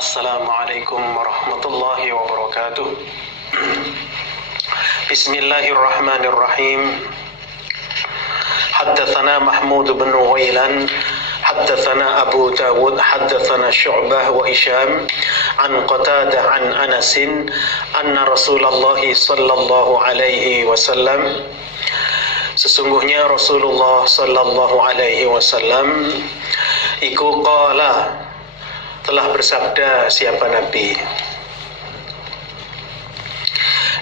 Assalamualaikum warahmatullahi wabarakatuh. Bismillahirrahmanirrahim. Haddatsana Mahmud bin Ghailan, haddatsana Abu Dawud, haddatsana Syu'bah wa Hisham an Qatadah an Anas anna Rasulullah sallallahu alaihi wasallam, sesungguhnya Rasulullah sallallahu alaihi wasallam iku qala, telah bersabda. Siapa Nabi?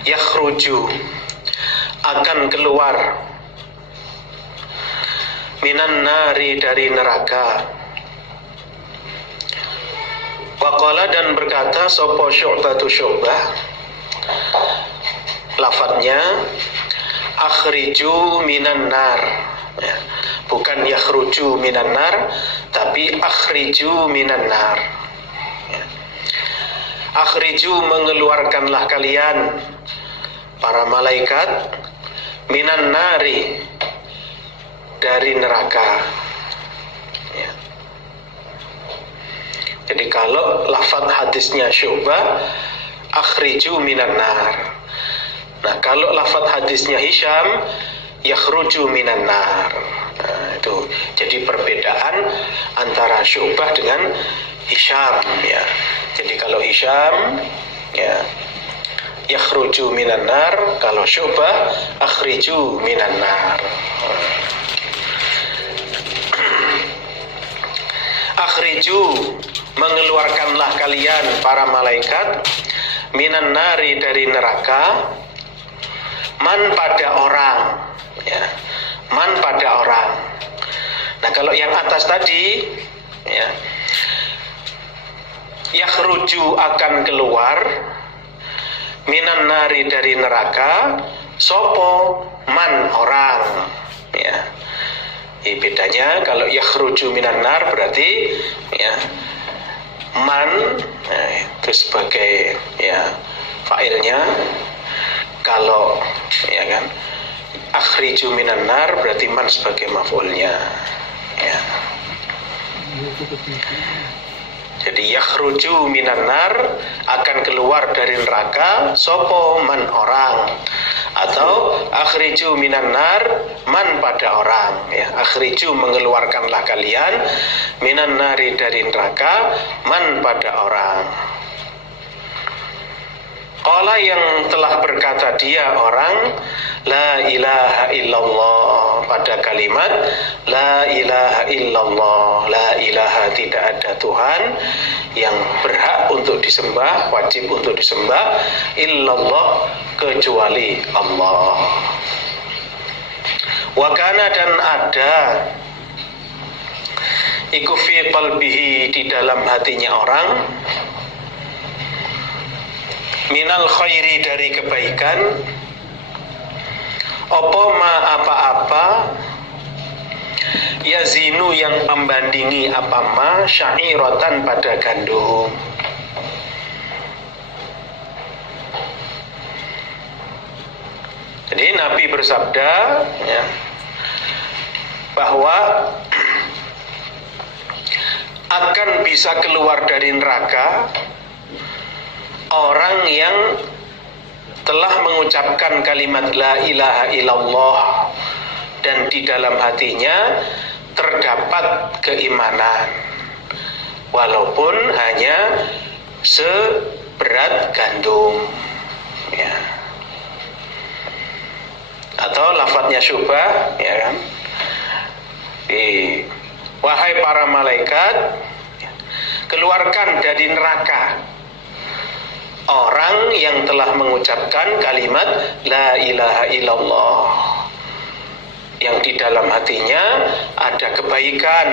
Yakhruju, akan keluar, minan nari, dari neraka. Waqala, dan berkata sapa Syu'bah, lafadznya akhriju minan nar, ya. Bukan yakhruju minan nar, tapi akhriju minan nar, ya. Akhriju, mengeluarkanlah kalian, para malaikat, minan nari, dari neraka, ya. Jadi kalau lafaz hadisnya Syu'bah, akhriju minan nar. Nah, kalau lafaz hadisnya Hisham, yakhruju minan nar. Nah, itu jadi perbedaan antara Syu'bah dengan Hisham, ya. Jadi kalau Hisham, ya, yakhruju minan nar, kalau Syu'bah akhriju minan nar. Akhriju, mengeluarkanlah kalian, para malaikat, minan nari, dari neraka, man, pada orang, ya. Man, pada orang. Nah, kalau yang atas tadi, ya, yakhruju, akan keluar, minan nari, dari neraka, sopo, man, orang, ya. Bedanya kalau yakhruju minan nar berarti, ya, man, ya, itu sebagai, ya, fa'ilnya. Kalau, ya kan, akhriju minan nar berarti man sebagai maf'ulnya, ya. Jadi yakhruju minan nar, akan keluar dari neraka, sopo, man, orang. Atau akhriju minan nar, man, pada orang, ya. Akhriju, mengeluarkanlah kalian, minan nari, dari neraka, man, pada orang. Qala, yang telah berkata dia, orang, la ilaha illallah, pada kalimat la ilaha illallah, la ilaha, tidak ada Tuhan yang berhak untuk disembah, wajib untuk disembah, illallah, kecuali Allah. Wa kana, dan ada, iku fi qalbihi, di dalam hatinya orang, minal khairi, dari kebaikan, apa ma, apa-apa, yazinu, yang membandingi apa ma, syairatan, pada gandum. Jadi Nabi bersabda, ya, bahwa akan bisa keluar dari neraka orang yang telah mengucapkan kalimat la ilaha illallah dan di dalam hatinya terdapat keimanan, walaupun hanya seberat gandum, ya. Atau lafadznya Syu'bah, ya kan, wahai para malaikat, keluarkan dari neraka orang yang telah mengucapkan kalimat la ilaha illallah, yang di dalam hatinya ada kebaikan,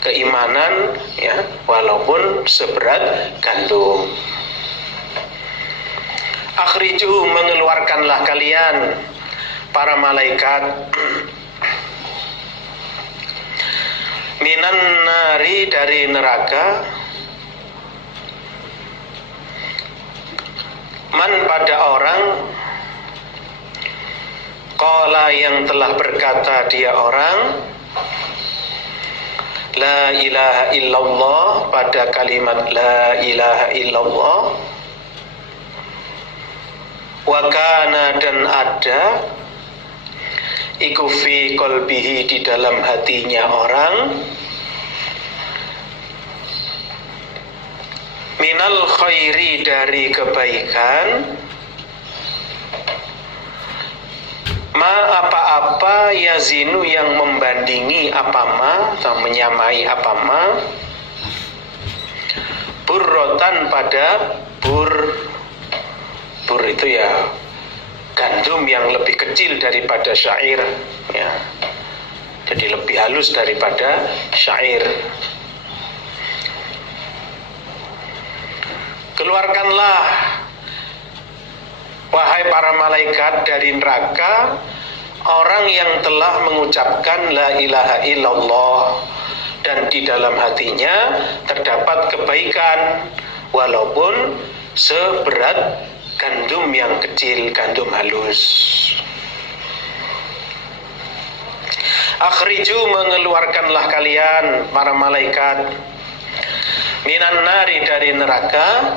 keimanan, ya, walaupun seberat gandum. Akhriju, mengeluarkanlah kalian, para malaikat, minan nari, dari neraka, man, pada orang, qala, yang telah berkata dia orang, la ilaha illallah, pada kalimat la ilaha illallah. Wa kana, dan ada, iku fi qalbihi, di dalam hatinya orang, minal khairi, dari kebaikan, ma, apa-apa, yazinu, yang membandingi apa-ma, atau menyamai apa-ma, burrotan, pada bur itu ya gandum yang lebih kecil daripada syair, ya, jadi lebih halus daripada syair. Keluarkanlah, wahai para malaikat, dari neraka orang yang telah mengucapkan la ilaha illallah, dan di dalam hatinya terdapat kebaikan, walaupun seberat gandum yang kecil, gandum halus. Akhriju, mengeluarkanlah kalian para malaikat, minan nari, dari neraka,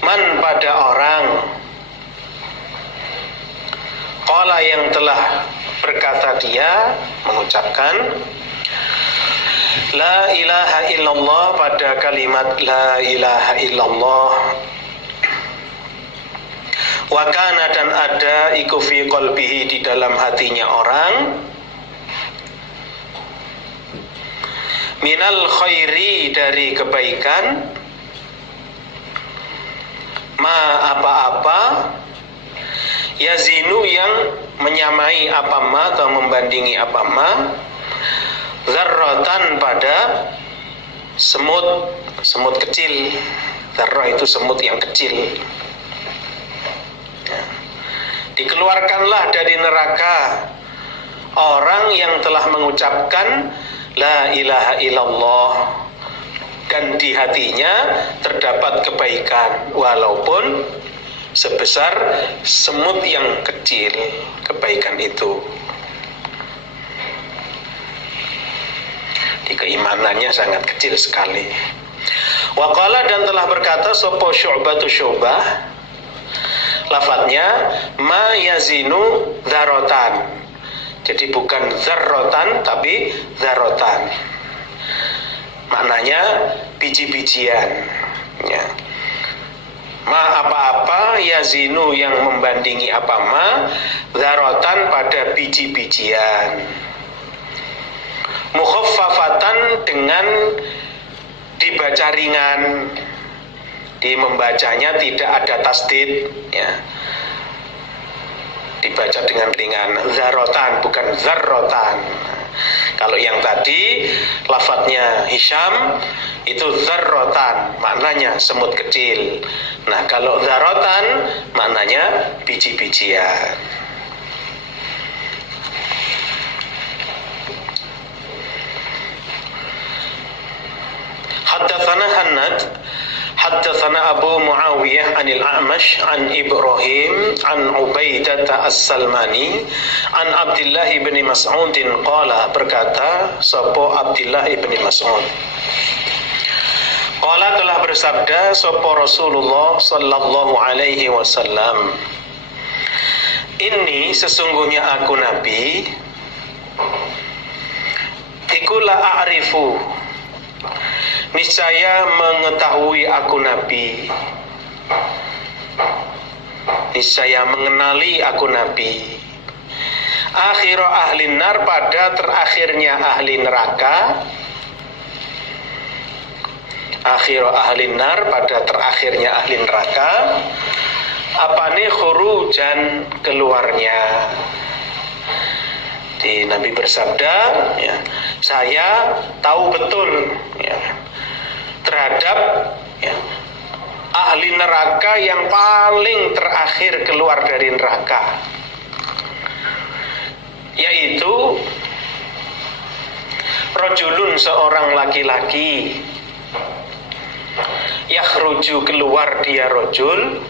man, pada orang, qala, yang telah berkata dia, mengucapkan la ilaha illallah, pada kalimat la ilaha illallah. Wa kana, dan ada, iku fi qalbihi, di dalam hatinya orang, minal khairi, dari kebaikan, ma, apa-apa, yazinu, yang menyamai apa-ma, atau membandingi apa-ma, zarrotan, pada semut kecil. Zarroh itu semut yang kecil. Dikeluarkanlah dari neraka orang yang telah mengucapkan la ilaha illallah, dan di hatinya terdapat kebaikan, walaupun sebesar semut yang kecil kebaikan itu. Di keimanannya sangat kecil sekali. Wa qala, dan telah berkata sapa Syu'batu Syu'bah, lafadznya ma yazinu dzarrotan. Jadi bukan zarrotan tapi dzarrotan. Maknanya biji-bijian, ya. Ma, apa-apa, yazinu, yang membandingi apa-ma, dzarrotan, pada biji-bijian. Mukhaffafatan, dengan dibaca ringan, di membacanya tidak ada tasdid, ya, dibaca dengan ringan, zarotan, bukan zarrotan. Kalau yang tadi lafadznya Hisham itu zarrotan, maknanya semut kecil. Nah, kalau zarotan maknanya biji-bijian. Haddatsana Hannad, haddatsana Abu Muawiyah anil A'mash an Ibrahim an Ubaidah as-Salmani an Abdullah bin Mas'ud qala, berkata sapa Abdullah bin Mas'ud, qala, telah bersabda sapa Rasulullah sallallahu alaihi wasallam, ini sesungguhnya aku Nabi, iku la a'rifu, niscaya mengetahui aku Nabi, niscaya mengenali aku Nabi, akhir ahli nar, pada terakhirnya ahli neraka, akhir ahli nar, pada terakhirnya ahli neraka, apane khurujan, keluarnya. Di Nabi bersabda, ya, saya tahu betul, ya, terhadap, ya, ahli neraka yang paling terakhir keluar dari neraka, yaitu rajulun, seorang laki-laki, yakhruju, keluar dia rajul,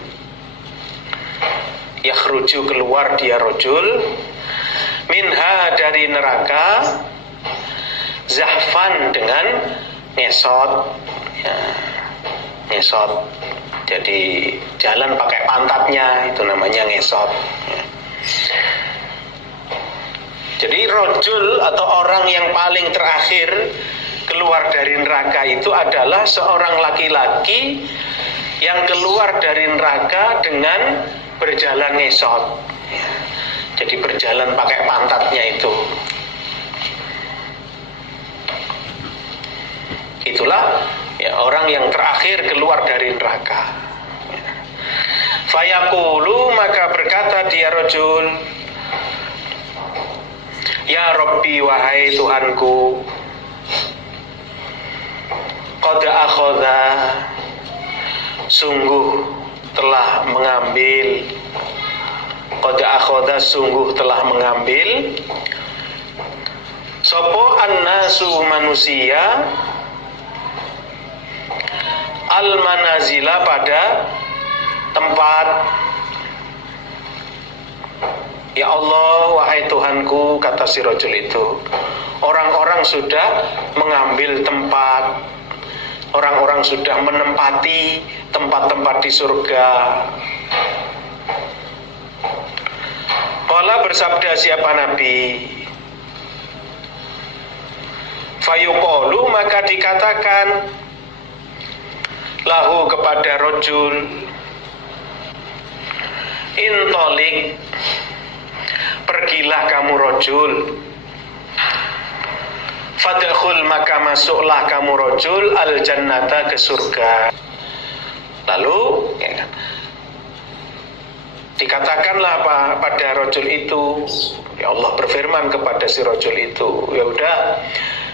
yakhruju, keluar dia rajul, minha, dari neraka, zahfan dengan ngesot, ya, ngesot. Jadi jalan pakai pantatnya, itu namanya ngesot. Ya. Jadi rojul atau orang yang paling terakhir keluar dari neraka itu adalah seorang laki-laki yang keluar dari neraka dengan berjalan ngesot. Ya. Jadi berjalan pakai pantatnya itu. Itulah ya, orang yang terakhir keluar dari neraka. Ya. Fayaqulu, maka berkata dia rojul, ya Rabbi, wahai Tuhanku, qad akhadha, sungguh telah mengambil, qad akhadha, sungguh telah mengambil, sopo annasu, manusia, al-manazila, pada tempat. Ya Allah, wahai Tuhanku, kata si rojul itu, orang-orang sudah mengambil tempat, orang-orang sudah menempati tempat-tempat di surga. Qala, bersabda siapa Nabi, fayuqalu, maka dikatakan lahu, kepada rojul, intolik, pergilah kamu rojul, fadkhul, maka masuklah kamu rojul, al jannata, ke surga. Lalu ya, dikatakanlah apa pada rojul itu, ya Allah berfirman kepada si rojul itu, ya udah,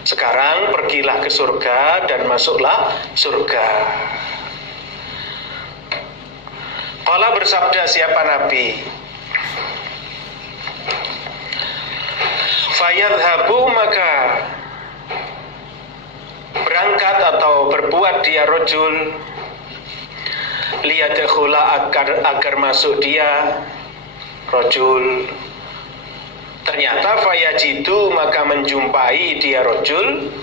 sekarang pergilah ke surga dan masuklah surga. Qala, bersabda siapa Nabi, fayadhabu, maka berangkat atau berbuat dia rojul, liyadkhula, agar masuk dia rojul. Ternyata fayajidu, maka menjumpai dia rojul,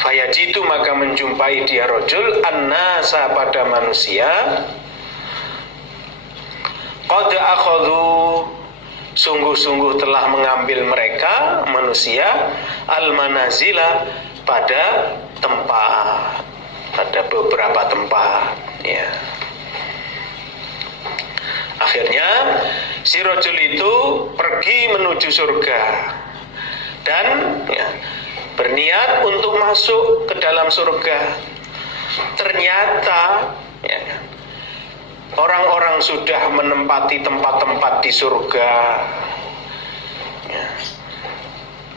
fayajidu, maka menjumpai dia rojul, annasa, pada manusia, qad akhadhu, sungguh-sungguh telah mengambil mereka manusia, al-manazila, pada tempat, pada beberapa tempat. Ya. Akhirnya si rojul itu pergi menuju surga dan ya, berniat untuk masuk ke dalam surga. Ternyata ya, orang-orang sudah menempati tempat-tempat di surga. Ya.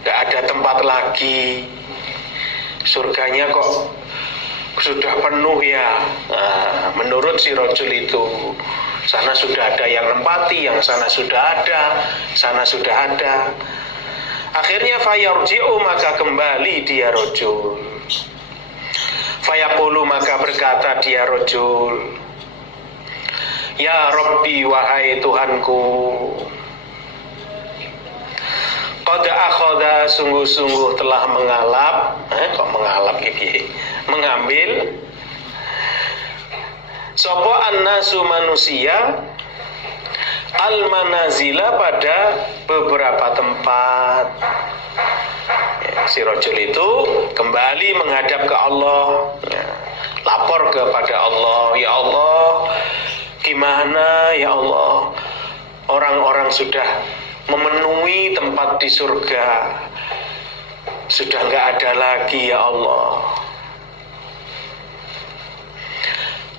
Gak ada tempat lagi. Surganya kok sudah penuh ya. Nah, menurut si rojul itu, sana sudah ada yang nempati, yang sana sudah ada, sana sudah ada. Akhirnya fayarji'u, maka kembali dia rojul. Fayaqulu, maka berkata dia rojul, ya Rabbi, wahai Tuhanku, qad akhadha, sungguh-sungguh telah mengalap, kok mengalap ini, mengambil, sopo annasu, manusia, al-manazila, pada beberapa tempat. Ya, si rojul itu kembali menghadap ke Allah, ya, lapor kepada Allah, ya Allah, gimana ya Allah, orang-orang sudah memenuhi tempat di surga, sudah nggak ada lagi ya Allah.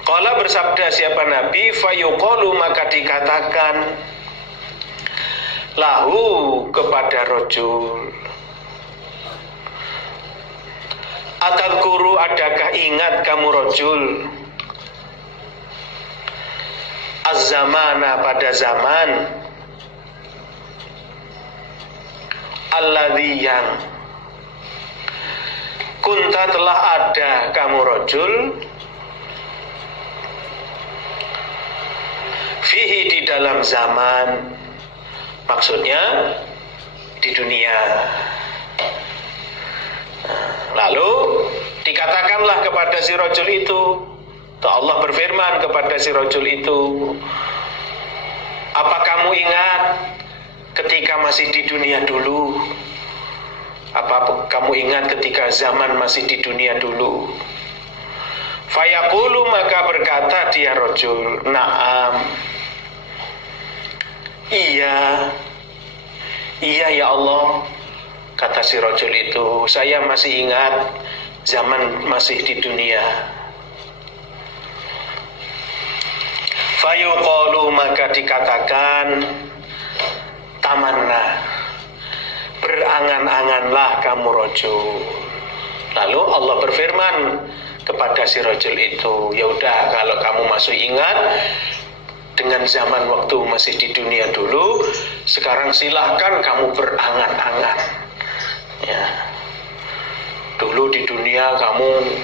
Qala, bersabda siapa Nabi, fayuqalu, maka dikatakan lahu, kepada rojul, atadkuru, adakah ingat kamu rojul, az-zamana, pada zaman, alladzi, yang, kunta, telah ada kamu rojul, fihi, di dalam zaman, maksudnya di dunia. Katakanlah kepada si rajul itu, Allah berfirman kepada si rajul itu, apa kamu ingat ketika masih di dunia dulu? Apa kamu ingat ketika zaman masih di dunia dulu? Fayaqulu, maka berkata dia rajul, na'am, iya ya Allah, kata si rajul itu, saya masih ingat zaman masih di dunia. Fayuqalu, maka dikatakan, tamanna, berangan-anganlah kamu rajul. Lalu Allah berfirman kepada si rajul itu, ya udah, kalau kamu masih ingat dengan zaman waktu masih di dunia dulu, sekarang silahkan kamu berangan-angan. Ya. Dulu di dunia kamu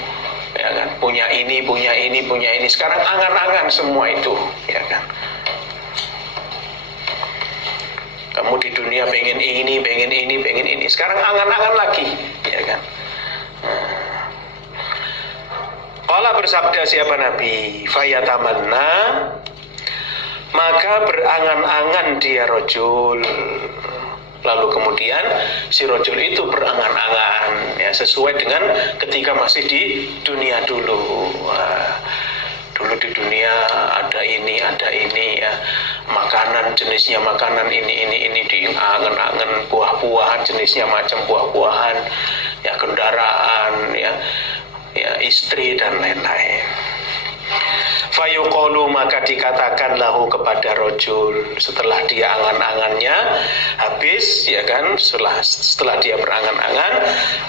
ya kan, punya ini. Sekarang angan-angan semua itu, ya kan. Kamu di dunia pengen ini. Sekarang angan-angan lagi, ya kan. Qala, bersabda siapa Nabi, fayatamanna, maka berangan-angan dia rajul. Lalu kemudian si rajul itu berangan-angan, ya, sesuai dengan ketika masih di dunia dulu. Dulu di dunia ada ini ya, makanan jenisnya makanan ini diangan-angan, buah-buahan jenisnya macam buah-buahan, ya, kendaraan, ya istri dan lain-lain. Fayuqalu, maka dikatakan lahu kepada rajul, setelah dia angan-angannya habis, ya kan, setelah dia berangan-angan,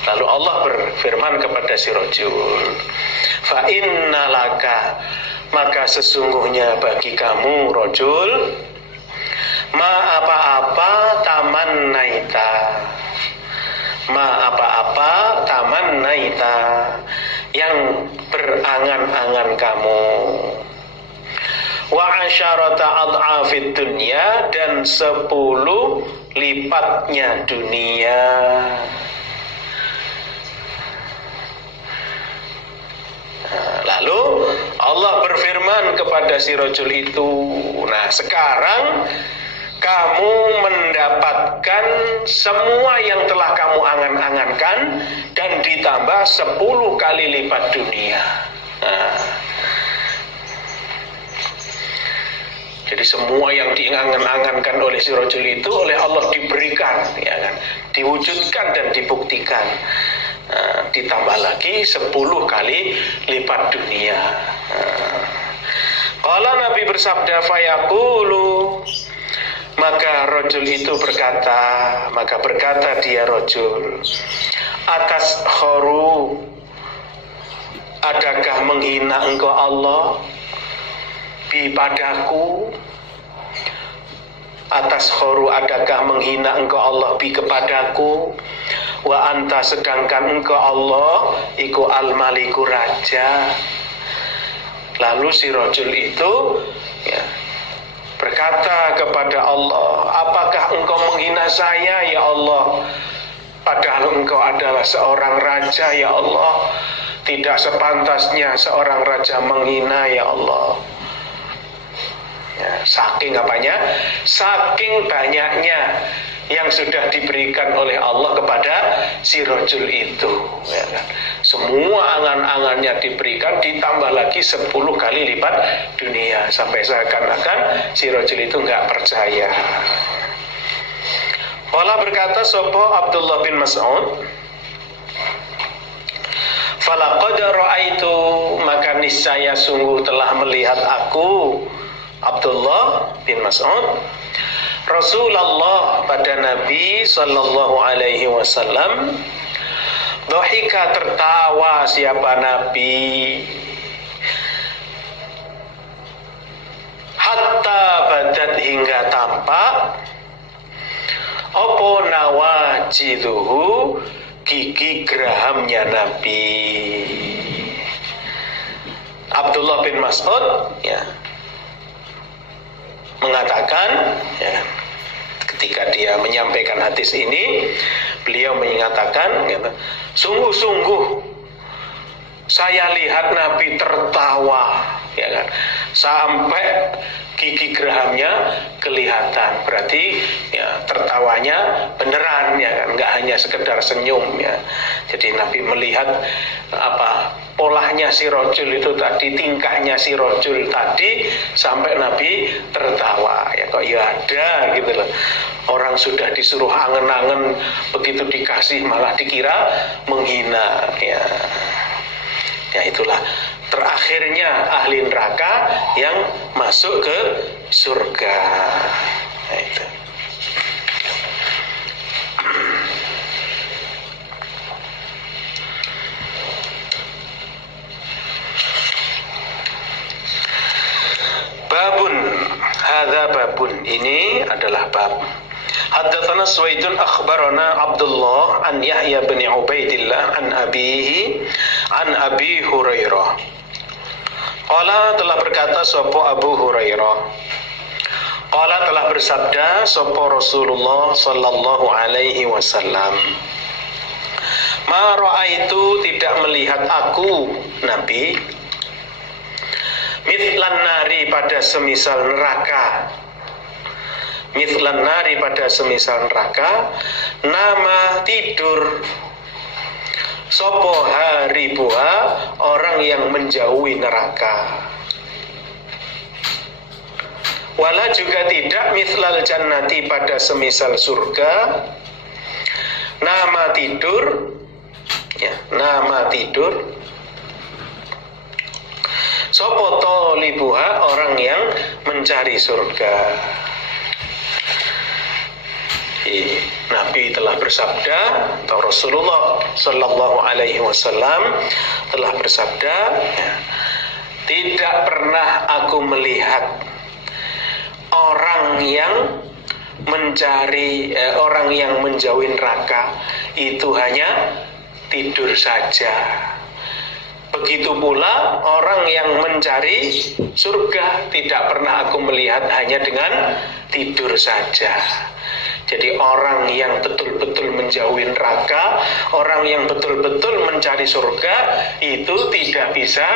lalu Allah berfirman kepada si rajul, fa innalaka, maka sesungguhnya bagi kamu rajul, ma apa-apa tamannaita, yang berangan-angan kamu, wa asyarata ad'afid dunya, dan 10 lipatnya dunia. Lalu Allah berfirman kepada si rajul itu, nah sekarang kamu mendapatkan semua yang telah kamu angan-angankan dan ditambah 10 kali lipat dunia. Jadi semua yang diangan-angankan oleh si rajul itu oleh Allah diberikan, ya kan, diwujudkan dan dibuktikan. Ditambah lagi 10 kali lipat dunia. Qala, Nabi bersabda, fayaqulu, maka rajul itu berkata, dia rajul, atas khoru, adakah menghina engkau Allah bi padaku? Atas khoru, adakah menghina engkau Allah bi kepadaku? Wa anta, sedangkan engkau Allah iku al-maliku, raja. Lalu si rajul itu, ya, berkata kepada Allah, apakah engkau menghina saya ya Allah, padahal engkau adalah seorang raja ya Allah. Tidak sepantasnya seorang raja menghina ya Allah. Ya, saking apanya? Saking banyaknya yang sudah diberikan oleh Allah kepada si rajul itu, ya kan? Semua angan-angannya diberikan, ditambah lagi 10 kali lipat dunia, sampai seakan-akan si rajul itu nggak percaya. Allah berkata, sopo Abdullah bin Mas'ud, falaqad ra'aitu, maka niscaya sungguh telah melihat aku, Abdullah bin Mas'ud, Rasulullah, pada Nabi sallallahu alaihi wasallam, dhahika, tertawa siapa Nabi, hatta badat, hingga tampak, opo nawajiduhu, gigi gerahamnya Nabi. Abdullah bin Mas'ud, ya, mengatakan, ya, ketika dia menyampaikan hadis ini, beliau mengatakan, ya, sungguh-sungguh Saya lihat Nabi tertawa, ya kan, sampai gigi gerahamnya kelihatan. Berarti ya tertawanya beneran, ya kan, nggak hanya sekedar senyum, ya. Jadi Nabi melihat polahnya si rojul itu tadi, tingkahnya si rojul tadi, sampai Nabi tertawa. Ya kok ya ada gitu loh. Orang sudah disuruh angen-angen, begitu dikasih malah dikira menghina, ya. Ya itulah terakhirnya ahli neraka yang masuk ke surga. Nah, itu. Babun, hadza babun, ini adalah bab. Haddatsana Suwaidun akhbarana Abdullah an Yahya bin Ubaidillah an abihi an Abi Hurairah. Qala telah berkata sapa Abu Hurairah. Qala telah bersabda sapa Rasulullah sallallahu alaihi wasallam. Ma ra'aitu, tidak melihat aku Nabi, mithlan nari, pada semisal neraka. Mithlan nari, pada semisal neraka, nama tidur sopo haribuha, orang yang menjauhi neraka. Wala juga tidak mithlal jannati, pada semisal surga, nama tidur, ya, nama tidur sopo tolibuha, orang yang mencari surga. Nabi telah bersabda, atau Rasulullah sallallahu alaihi wasallam telah bersabda, ya, tidak pernah aku melihat orang yang mencari orang yang menjauhi neraka itu hanya tidur saja. Begitu pula orang yang mencari surga, tidak pernah aku melihat hanya dengan tidur saja. Jadi orang yang betul-betul menjauhi neraka, orang yang betul-betul mencari surga, itu tidak bisa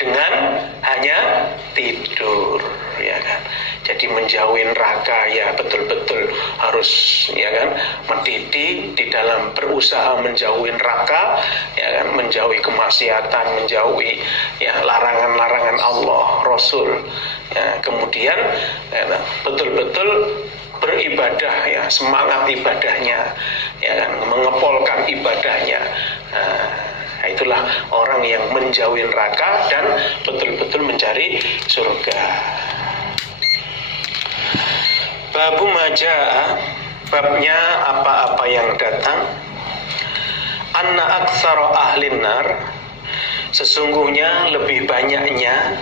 dengan hanya tidur, ya kan. Jadi menjauhi neraka ya betul-betul harus, ya kan, mendidik di dalam berusaha menjauhi neraka, ya kan, menjauhi kemaksiatan, menjauhi ya larangan-larangan Allah, Rasul. Ya, kemudian ya, betul-betul beribadah, ya, semangat ibadahnya, ya kan, mengepolkan ibadahnya. Nah, itulah orang yang menjauhi neraka dan betul-betul mencari surga. Babu majaa, babnya apa-apa yang datang. Anna aktsara ahlin nar, sesungguhnya lebih banyaknya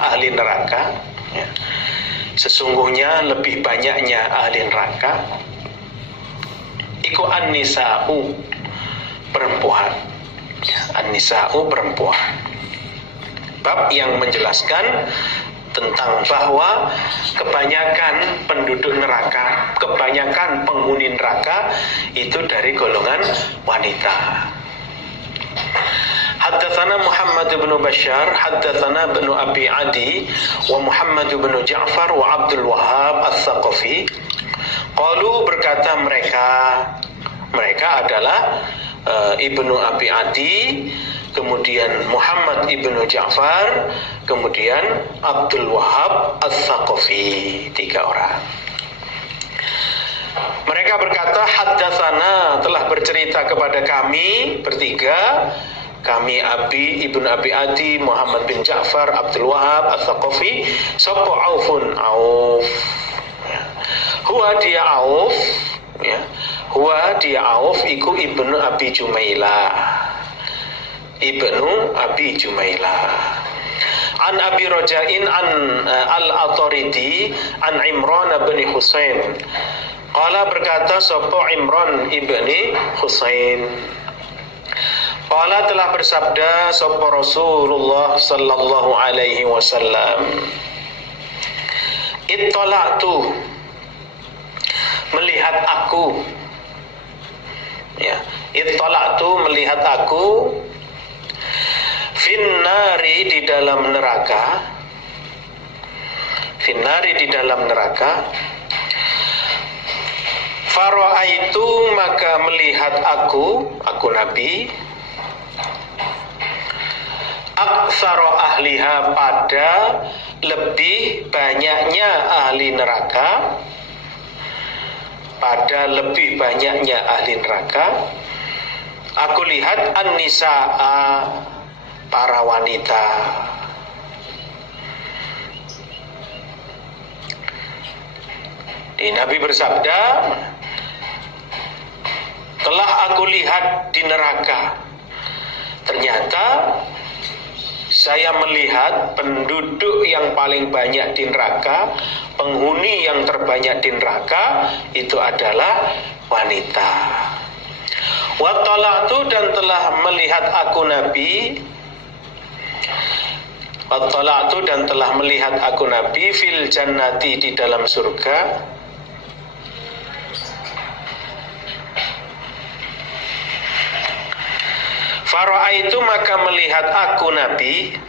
ahli neraka, ya. Sesungguhnya lebih banyaknya ahli neraka iku an-nisa'u, perempuan, ya, an-nisa'u, perempuan. Bab yang menjelaskan tentang bahwa kebanyakan penduduk neraka, kebanyakan penghuni neraka itu dari golongan wanita. Haddatsana Muhammad bin Bashar, haddatsana Ibnu Abi Adi wa Muhammad bin Ja'far wa Abdul Wahhab Ats-Tsaqafi. Qalu, berkata mereka adalah Ibnu Abi Adi, kemudian Muhammad ibnu Ja'far, kemudian Abdul Wahhab Ats-Tsaqafi, 3 orang. Mereka berkata, haddatsana, telah bercerita kepada kami bertiga, kami ibnu Abi Adi, Muhammad bin Ja'far, Abdul Wahhab Ats-Tsaqafi, sapa Aufun, Auf, ya. Huwa dia Auf, ya. Huwa dia Auf iku ibnu Abi Jumailah, ibnu Abi Jumailah. An Abi Raja'in an al-Ataridi an Imran bin Husain. Qala, berkata sapa Imran ibni Husain. Qala, telah bersabda sapa Rasulullah sallallahu alaihi wasallam. Ittala'tu, melihat aku, ya. Ittala'tu, melihat aku, Finnari di dalam neraka. Finnari di dalam neraka. Fara'aitu maka melihat aku Nabi, aktsara ahliha pada lebih banyaknya ahli neraka, pada lebih banyaknya ahli neraka. Aku lihat an-nisaa, para wanita. Nabi bersabda, telah aku lihat di neraka, ternyata saya melihat penduduk yang paling banyak di neraka, penghuni yang terbanyak di neraka itu adalah wanita. Wa tala'tu dan telah melihat aku Nabi, wa tala'tu dan telah melihat aku Nabi fil jannati di dalam surga. Fara'aitu maka melihat aku Nabi,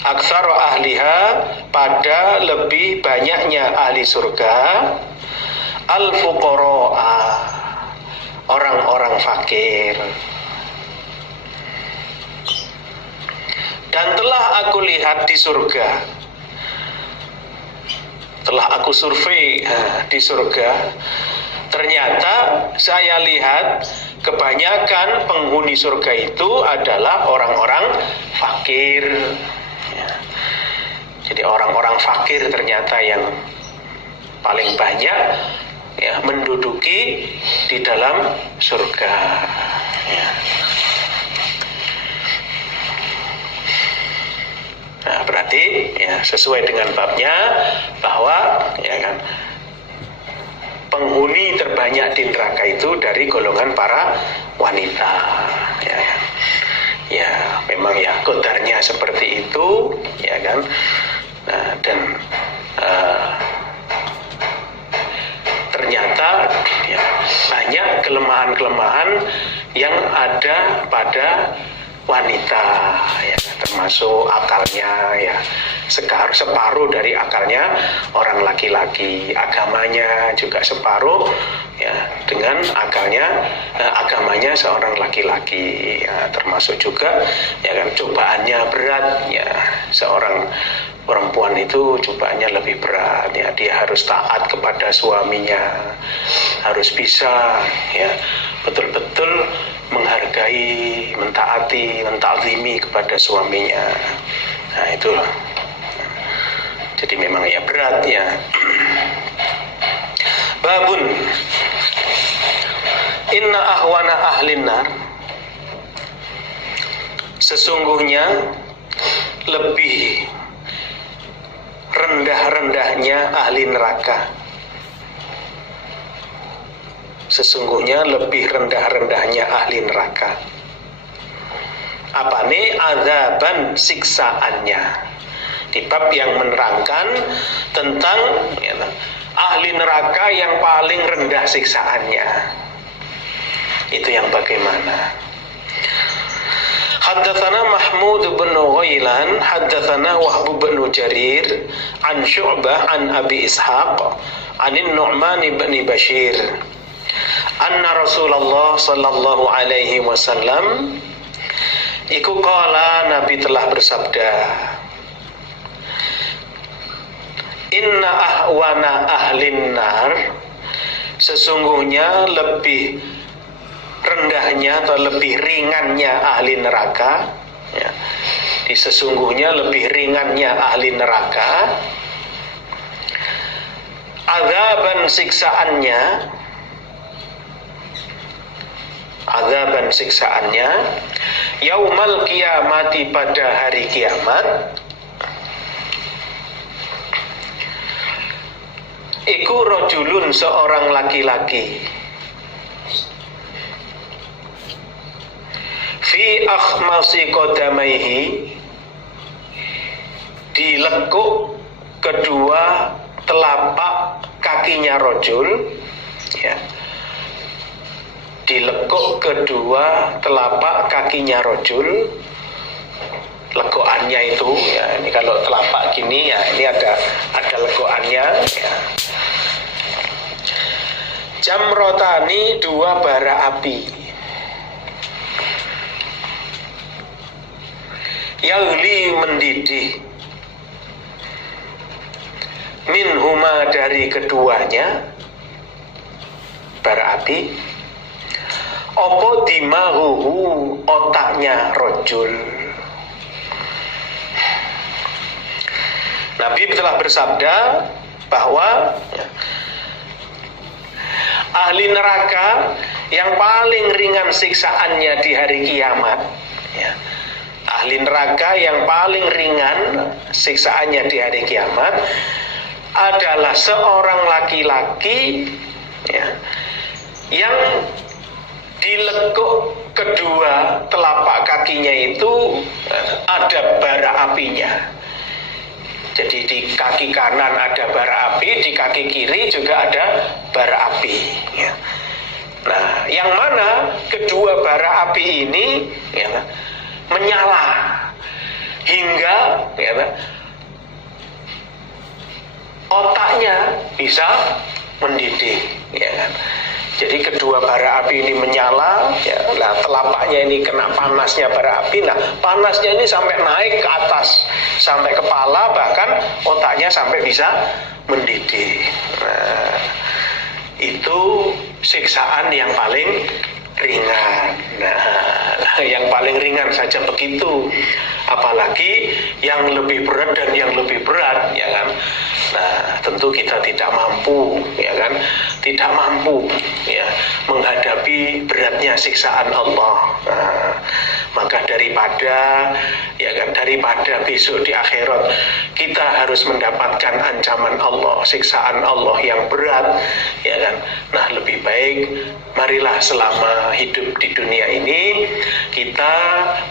aktsara ahliha pada lebih banyaknya ahli surga, al-fuqara'a, orang-orang fakir. Dan telah aku lihat di surga, telah aku survei di surga, ternyata saya lihat kebanyakan penghuni surga itu adalah orang-orang fakir. Jadi orang-orang fakir ternyata yang paling banyak menduduki di dalam surga. Nah, berarti sesuai dengan babnya bahwa penghuni terbanyak di neraka itu dari golongan para wanita. Memang kodarnya seperti itu, Nah, dan ternyata banyak kelemahan-kelemahan yang ada pada wanita, termasuk akalnya, separuh dari akalnya orang laki-laki, agamanya juga separuh dengan agamanya seorang laki-laki, termasuk juga cobaannya berat, seorang perempuan itu cobaannya lebih berat, dia harus taat kepada suaminya, harus bisa betul-betul menghargai, mentaati, menta'zimi kepada suaminya. Nah, itulah. Jadi memang berat Babun inna ahwana ahlin nar, sesungguhnya lebih rendah-rendahnya ahli neraka, sesungguhnya lebih rendah-rendahnya ahli neraka. Apa nih? Azaban, siksaannya. Di bab yang menerangkan tentang ahli neraka yang paling rendah siksaannya. Itu yang bagaimana? Haddatsana Mahmud bin Ghailan, haddatsana Wahb bin Jarir, an Syu'bah an Abi Ishaq, an Nu'man bin Bashir, anna Rasulullah sallallahu alaihi wasallam iku qala, Nabi telah bersabda, inna ahwana ahlin nar, sesungguhnya lebih rendahnya atau lebih ringannya ahli neraka, sesungguhnya lebih ringannya ahli neraka, azaban, siksaannya, yaumal kiamati, pada hari kiamat, iku rojulun, seorang laki-laki, fi akhmasi qadamaihi, di lekuk kedua telapak kakinya rojul, di lekuk dilekuk kedua telapak kakinya rojul. Legokannya itu ya, ini kalau telapak gini ya, ini ada legokannya ya. Jamrotani, dua bara api. Yaghli, mendidih. Minhuma, dari keduanya bara api. Opo dimahuhu, otaknya rojul. Nabi telah bersabda bahwa ahli neraka yang paling ringan siksaannya di hari kiamat ya. Ahli neraka yang paling ringan siksaannya di hari kiamat adalah seorang laki-laki ya, yang dilekuk kedua telapak kakinya itu ada bara apinya. Jadi di kaki kanan ada bara api, di kaki kiri juga ada bara api ya. Nah, yang mana kedua bara api ini ya, menyala hingga ya, otaknya bisa mendidih ya kan. Jadi kedua bara api ini menyala ya, nah telapaknya ini kena panasnya bara api, nah panasnya ini sampai naik ke atas sampai kepala, bahkan otaknya sampai bisa mendidih. Nah, itu siksaan yang paling ringan. Nah, yang paling ringan saja begitu, apalagi yang lebih berat dan yang lebih berat ya kan. Nah, tentu kita tidak mampu ya kan, tidak mampu ya menghadapi beratnya siksaan Allah. Nah, maka daripada ya kan, daripada besok di akhirat kita harus mendapatkan ancaman Allah, siksaan Allah yang berat ya kan. Nah, lebih baik marilah selama hidup di dunia ini kita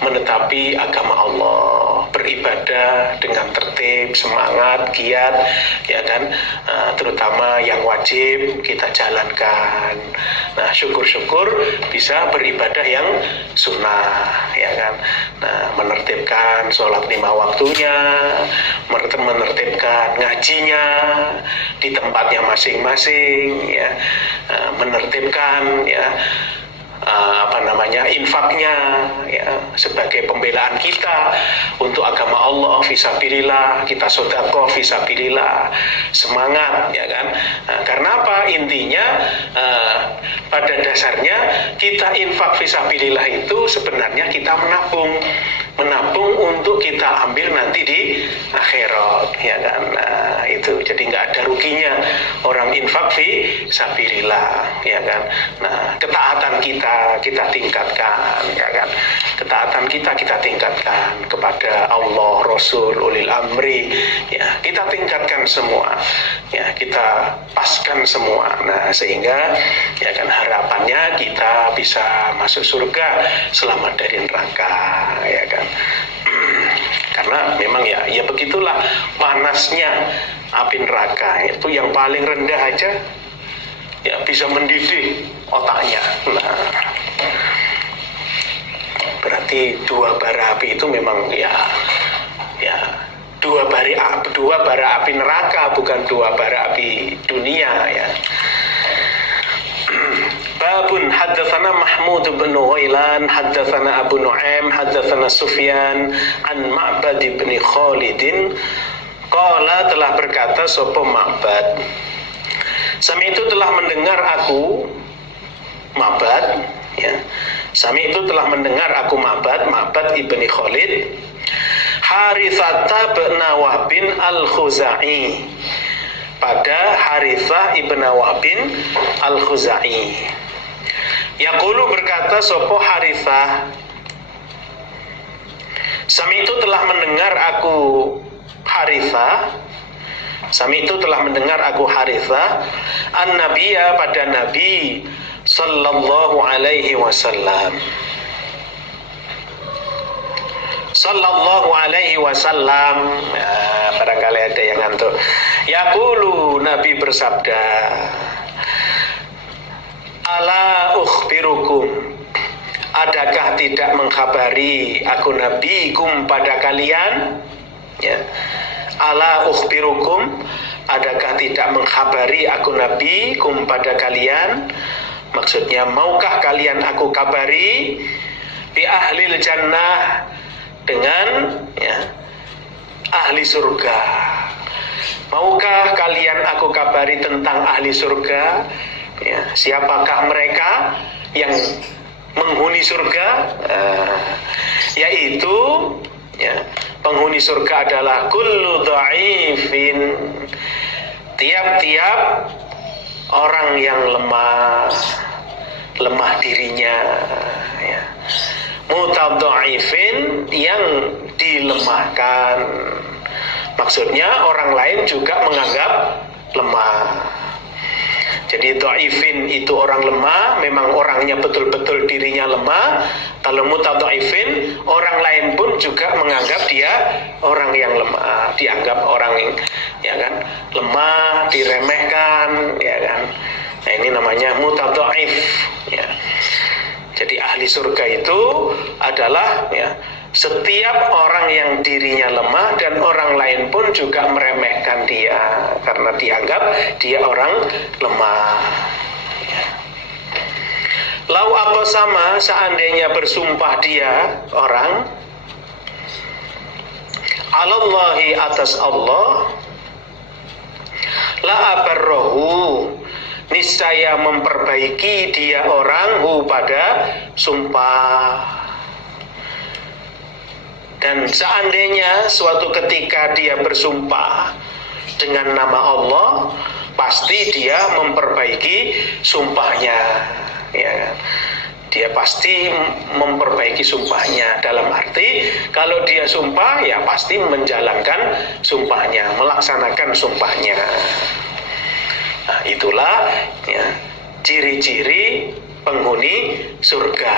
menetapi agama Allah, beribadah dengan tertib, semangat, giat ya kan, terutama yang wajib kita jalankan. Nah, syukur-syukur bisa beribadah yang sunnah ya kan. Nah, menertibkan sholat 5 waktunya, menertibkan ngajinya di tempatnya masing-masing ya, menertibkan ya infaknya ya, sebagai pembelaan kita untuk agama Allah, fisabilillah, kita sedekah fisabilillah, semangat ya kan. Nah, karena apa? Intinya pada dasarnya kita infak fisabilillah itu sebenarnya kita menabung untuk kita ambil nanti di akhirat ya kan. Nah, itu jadi nggak ada ruginya orang infak fisabilillah ya kan. Nah, ketaatan kita tingkatkan ya kan, ketaatan kita tingkatkan kepada Allah, Rasul, ulil amri ya, kita tingkatkan semua ya, kita paskan semua. Nah, sehingga ya kan harapannya kita bisa masuk surga, selamat dari neraka ya kan. Karena memang ya begitulah panasnya api neraka, itu yang paling rendah aja ya bisa mendidih otaknya. Nah, berarti dua bara api itu memang ya dua bara api neraka, bukan dua bara api dunia ya. Babun haddatsana Mahmud bin Ghailan haddatsana Abu Nu'aim haddatsana Sufyan an Ma'bad bin Khalid qala, telah berkata sapa Ma'bad, Sami itu telah mendengar aku Ma'bad ya. Sami itu telah mendengar aku Ma'bad ibni Khalid Harithata bin Wahbin al-Khuzai, pada Harithah ibn Wahbin al-Khuzai. Yaqulu, berkata sopo Harithah, Sami itu telah mendengar aku Harithah, Sami itu telah mendengar aku Harithah an-Nabiya, pada Nabi sallallahu alaihi wasallam, sallallahu alaihi wasallam. Barangkali ada yang ngantuk. Yaqulu, Nabi bersabda, ala ukhbirukum adakah tidak mengkhabari aku nabikum pada kalian? Ya. Ala ukhbirukum, adakah tidak mengkhabari aku nabikum pada kalian? Maksudnya, maukah kalian aku kabari bi ahlil jannah, dengan ahli surga. Maukah kalian aku kabari tentang ahli surga? Siapakah mereka yang menghuni surga? Yaitu penghuni surga adalah kullu dha'ifin, tiap-tiap orang yang lemah dirinya, mutadha'ifin, yang dilemahkan. Maksudnya orang lain juga menganggap lemah. Jadi dha'ifin itu orang lemah, memang orangnya betul-betul dirinya lemah. Kalau mutadha'ifin, orang lain pun juga menganggap dia orang yang lemah, dianggap orang lemah, diremehkan, Nah, ini namanya mutadha'if, Jadi ahli surga itu adalah setiap orang yang dirinya lemah dan orang lain pun juga meremehkan dia karena dianggap dia orang lemah. Lau apa sama seandainya bersumpah dia orang alallahi atas Allah, la abarrohu, niscaya memperbaiki dia orang hu pada sumpah. Dan seandainya suatu ketika dia bersumpah dengan nama Allah, pasti dia memperbaiki sumpahnya, Dia pasti memperbaiki sumpahnya. Dalam arti, kalau dia sumpah, pasti menjalankan sumpahnya, melaksanakan sumpahnya. Nah, itulah ciri-ciri penghuni surga,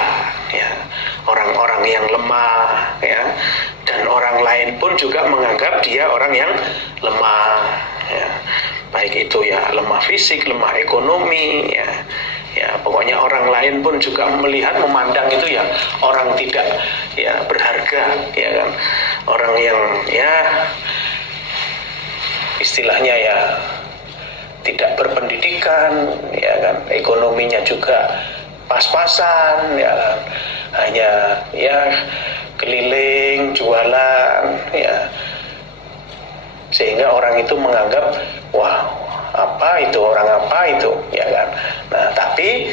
orang-orang yang lemah, dan orang lain pun juga menganggap dia orang yang lemah, baik itu lemah fisik, lemah ekonomi, pokoknya orang lain pun juga melihat, memandang itu orang tidak berharga, orang yang istilahnya tidak berpendidikan, ekonominya juga pas-pasan, hanya keliling jualan, sehingga orang itu menganggap, wah, apa itu, orang apa itu, Nah, tapi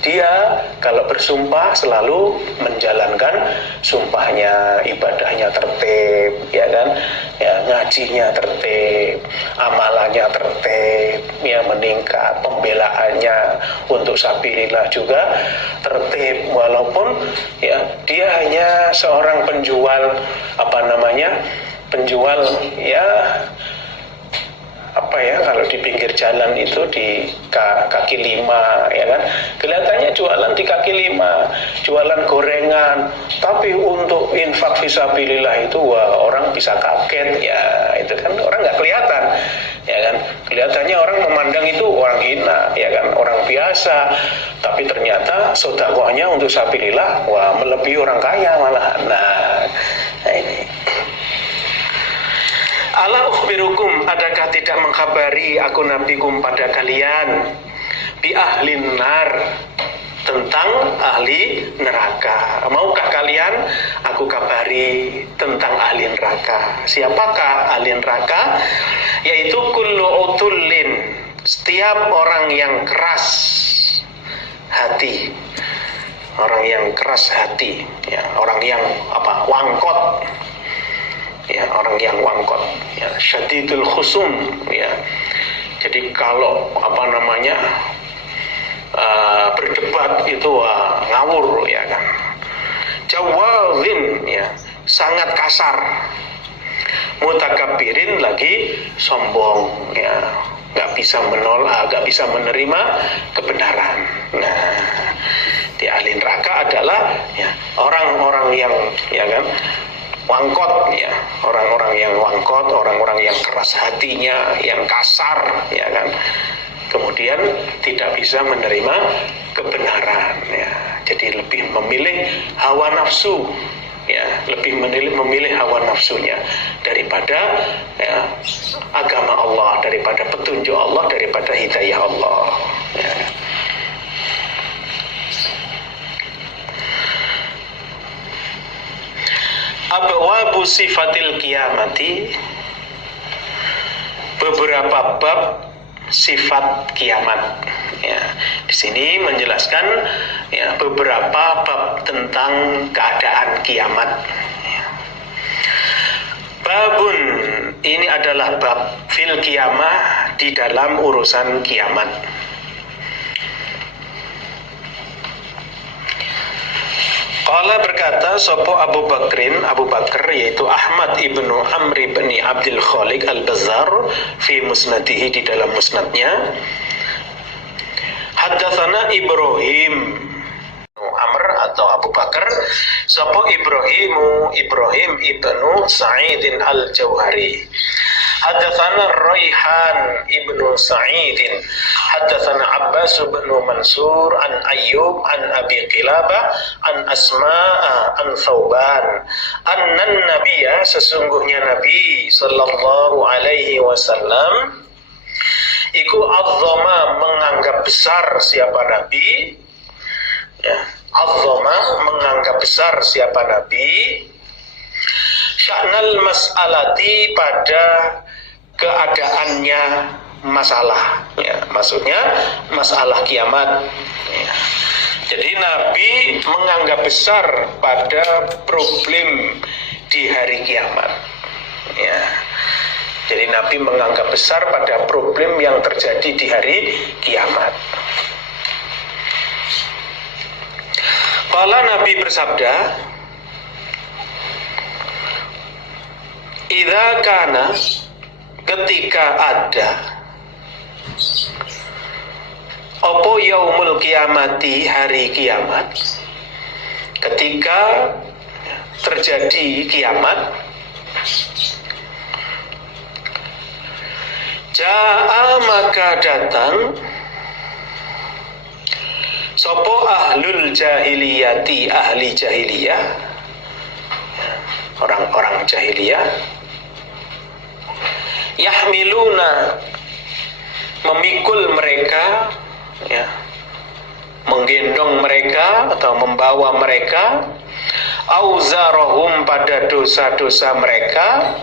dia kalau bersumpah selalu menjalankan sumpahnya, ibadahnya tertib, ngajinya tertib, amalannya tertib, meningkat, pembelaannya untuk sabilillah juga tertib, walaupun dia hanya seorang penjual kalau di pinggir jalan itu di kaki lima, kelihatannya jualan di kaki lima, jualan gorengan, tapi untuk infak fisabilillah itu orang bisa kaget, itu kan orang nggak kelihatan, kelihatannya orang memandang itu orang hina, orang biasa, tapi ternyata sedekahnya untuk sabilillah melebihi orang kaya malah. Nah ini. Ala ukhbirukum, adakah tidak mengkhabari aku nabikum pada kalian bi ahlin nar, tentang ahli neraka. Maukah kalian aku kabari tentang ahli neraka? Siapakah ahli neraka? Yaitu kullu utullin, setiap orang yang keras hati, orang yang keras hati, orang yang wangkot, orang yang wangkot, syadidul khusum, jadi kalau berdebat itu ngawur, jawazin, sangat kasar, mutakabbirin, lagi sombong, nggak bisa menolak, nggak bisa menerima kebenaran. Nah, di ahli neraka adalah orang-orang yang wangkot, orang-orang yang wangkot, orang-orang yang keras hatinya, yang kasar, kemudian tidak bisa menerima kebenaran, jadi lebih memilih hawa nafsu, ya, lebih memilih hawa nafsunya daripada ya, agama Allah, daripada petunjuk Allah, daripada hidayah Allah, ya. Abwabu sifatil kiamati, beberapa bab sifat kiamat. Ya, di sini menjelaskan ya, beberapa bab tentang keadaan kiamat. Ya. Babun, ini adalah bab fil kiamah, di dalam urusan kiamat. Qala berkata sopo Abu Bakr yaitu Ahmad ibnu Amr ibn Abdul Khaliq al-Bazzar fi musnadihi, di dalam musnadnya. Haddatsana Ibrahim Amr atau Abu Bakar sopo Ibrahim ibnu Sa'id al-Jauhari. Haddatsana Raihan ibnu Sa'id, haddatsana Abbas ibnu Mansur an Ayyub an Abi Qilabah an Asma'a an Thauban annan nabiyya, sesungguhnya Nabi sallallahu alaihi wasallam iku azzama, menganggap besar siapa Nabi, ya, azzama menganggap besar siapa Nabi, sya'nal mas'alati, pada keadaannya masalah, ya, maksudnya masalah kiamat, ya. Jadi Nabi menganggap besar pada problem di hari kiamat, ya. Jadi Nabi menganggap besar pada problem yang terjadi di hari kiamat. Qala, Nabi bersabda, idza kana, ketika ada, opo yaumul kiamati, hari kiamat, ketika terjadi kiamat, ja'a, maka datang sopo ahlul jahiliyati, ahli jahiliyah, orang-orang jahiliyah, yahmiluna, memikul mereka, ya, menggendong mereka atau membawa mereka, auzarahum, pada dosa-dosa mereka,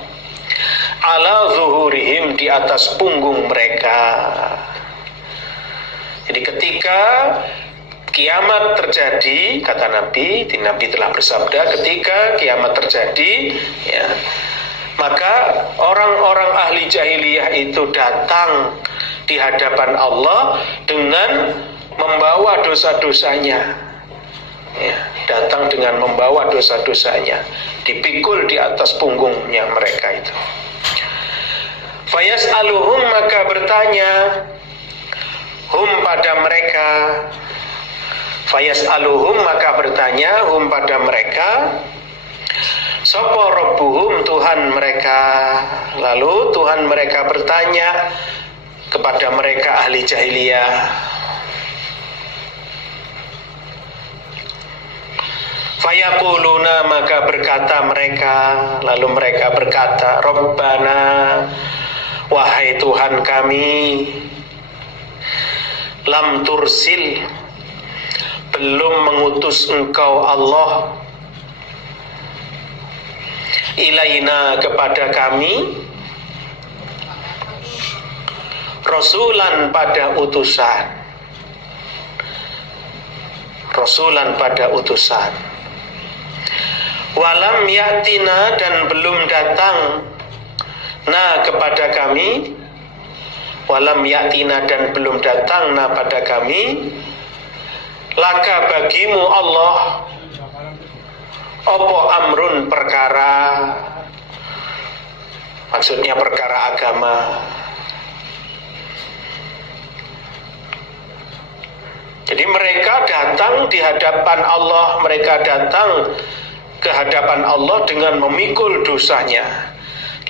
ala zuhurihim, di atas punggung mereka. Jadi ketika kiamat terjadi, kata Nabi telah bersabda, ketika kiamat terjadi, ya, maka orang-orang ahli jahiliyah itu datang di hadapan Allah dengan membawa dosa-dosanya, ya, datang dengan membawa dosa-dosanya, dipikul di atas punggungnya mereka itu. Fayas'aluhum, maka bertanya hum, pada mereka, fayas'aluhum, maka bertanya hum, pada mereka, sapa rabbuhum, Tuhan mereka. Lalu Tuhan mereka bertanya kepada mereka ahli jahiliyah, fayaquluna, maka berkata mereka, lalu mereka berkata, Rabbana, wahai Tuhan kami, lam tursil, belum mengutus Engkau Allah, ilaina, kepada kami, rasulan, pada utusan, rasulan, pada utusan, walam yatina, dan belum datang, nah, kepada kami, walam yatina, dan belum datang, nah, pada kami, laka, bagimu Allah, opo amrun, perkara, maksudnya perkara agama. Jadi mereka datang di hadapan Allah, mereka datang ke hadapan Allah dengan memikul dosanya.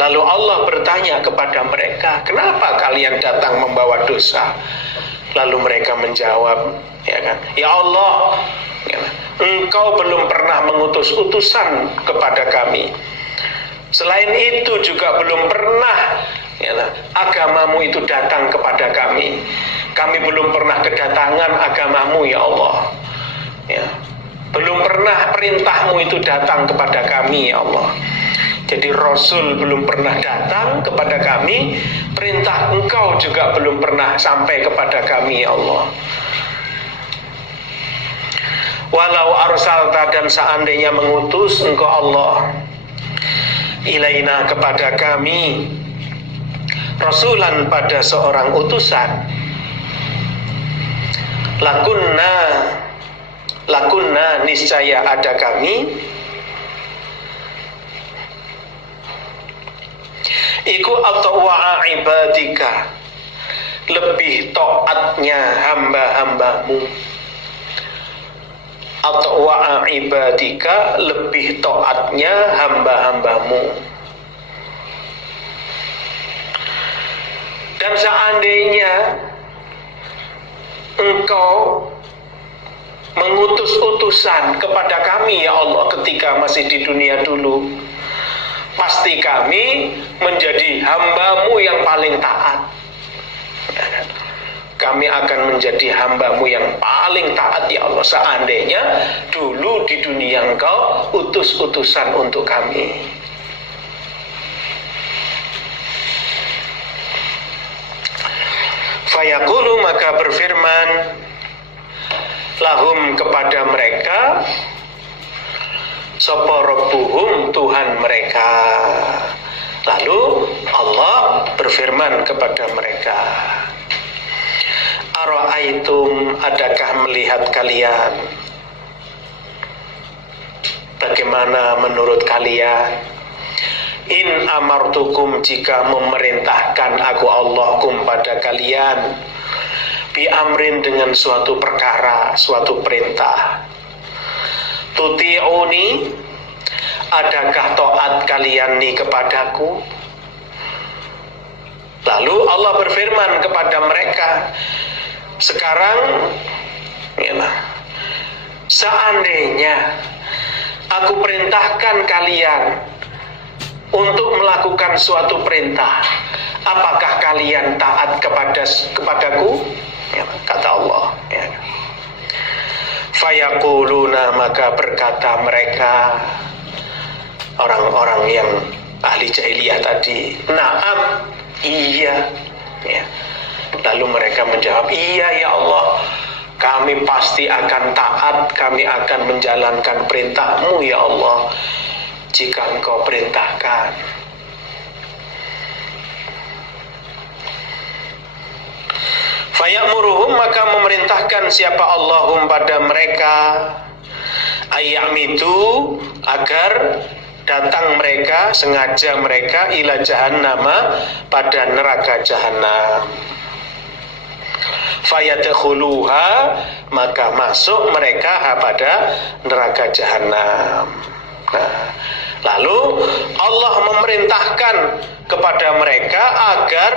Lalu Allah bertanya kepada mereka, kenapa kalian datang membawa dosa? Lalu mereka menjawab, ya kan, ya Allah, Engkau belum pernah mengutus utusan kepada kami. Selain itu juga belum pernah agamamu itu datang kepada kami. Kami belum pernah kedatangan agamamu ya Allah. Belum pernah perintahmu itu datang kepada kami ya Allah. Jadi Rasul belum pernah datang kepada kami, perintah engkau juga belum pernah sampai kepada kami ya Allah. Walau arsalta, dan seandainya mengutus engkau Allah, ilaina kepada kami, rasulan pada seorang utusan, lakunna niscaya ada kami, iku atwa'a ibadika, lebih taatnya hamba-hambamu. Atwa'a ibadika, lebih taatnya hamba-hambamu. Dan seandainya engkau mengutus utusan kepada kami ya Allah ketika masih di dunia dulu, pasti kami menjadi hambamu yang paling taat. Kami akan menjadi hambamu yang paling taat ya Allah, seandainya dulu di dunia engkau utus utusan untuk kami. Fayaqulu, maka berfirman lahum kepada mereka sapa rabbuhum, Tuhan mereka. Lalu Allah berfirman kepada mereka, ara'aitum, adakah melihat kalian, bagaimana menurut kalian, in amartukum, jika memerintahkan aku Allah kum pada kalian, bi amrin, dengan suatu perkara, suatu perintah, tuti'uni, adakah taat kalian nih kepadaku? Lalu Allah berfirman kepada mereka, sekarang seandainya aku perintahkan kalian untuk melakukan suatu perintah, apakah kalian taat kepadaku? Kata Allah. Fayaquluna, maka berkata mereka, orang-orang yang ahli jahiliyah tadi, na'am, iya. Lalu mereka menjawab, iya ya Allah, kami pasti akan taat, kami akan menjalankan perintahmu ya Allah, jika engkau perintahkan. Faya'muruhum, maka memerintahkan siapa Allahum pada mereka, ayyamitu, agar datang mereka, sengaja mereka, ila jahannama, pada neraka jahannam. Fayadkhuluha, maka masuk mereka pada neraka jahannam. Lalu Allah memerintahkan kepada mereka agar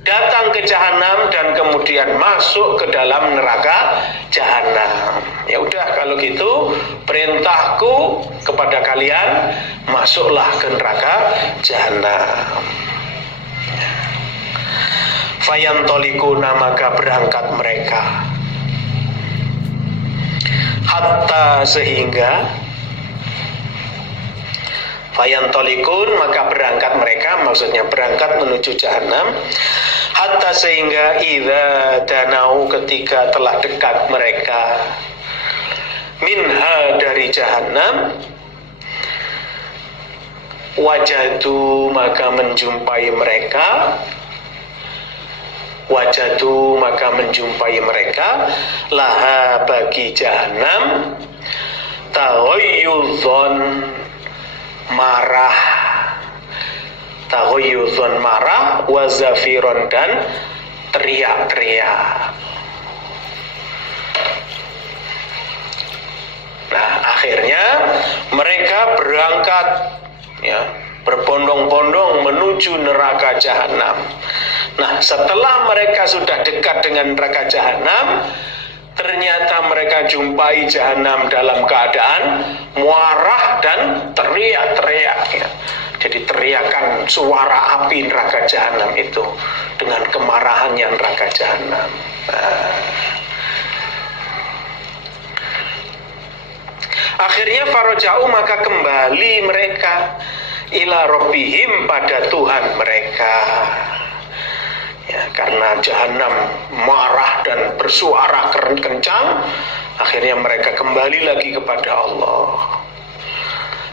datang ke jahanam dan kemudian masuk ke dalam neraka jahanam. Ya udah, kalau gitu perintahku kepada kalian, masuklah ke neraka jahanam. Fayantolikuna, maka berangkat mereka, hatta sehingga, fayantolikun, maka berangkat mereka, maksudnya berangkat menuju jahanam, hatta sehingga idza danau, ketika telah dekat mereka, minha, dari jahanam, wajadu, maka menjumpai mereka, wajadu, maka menjumpai mereka, laha, bagi jahanam, taghayyuzun, marah, taghayyuzun, marah, wa zafiron, dan teriak-teriak. Nah, akhirnya mereka berangkat, berbondong-bondong menuju neraka jahanam. Nah, setelah mereka sudah dekat dengan neraka jahanam, Ternyata mereka jumpai jahanam dalam keadaan muarah dan teriak-teriak, ya. Jadi teriakan suara api neraka jahanam itu dengan kemarahannya neraka jahanam. Akhirnya faroja'u, maka kembali mereka ila rabbihim, pada Tuhan mereka. Ya, karena jahanam marah dan bersuara kencang, akhirnya mereka kembali lagi kepada Allah.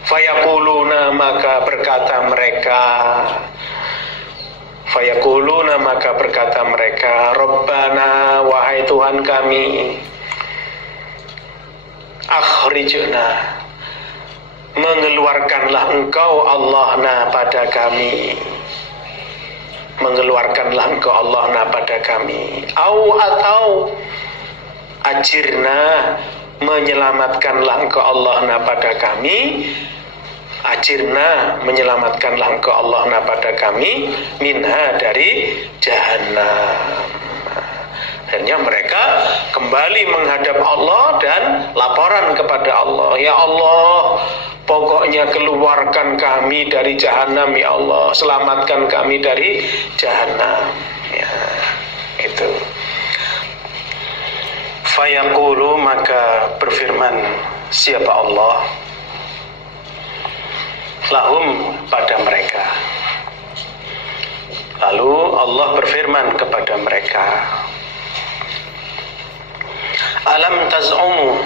Fayaquluna, maka berkata mereka, Rabbana, wahai Tuhan kami, akhrijna, mengeluarkanlah Engkau Allah pada kami, atau ajirna, menyelamatkanlah Engkau Allah pada kami, minha, dari jahanam. Akhirnya mereka kembali menghadap Allah dan laporan kepada Allah, ya Allah, pokoknya keluarkan kami dari jahanam, ya Allah, selamatkan kami dari jahanam. Ya, itu. Fayaqulu, maka berfirman siapa Allah lahum, pada mereka. Lalu Allah berfirman kepada mereka, alam taz'umu,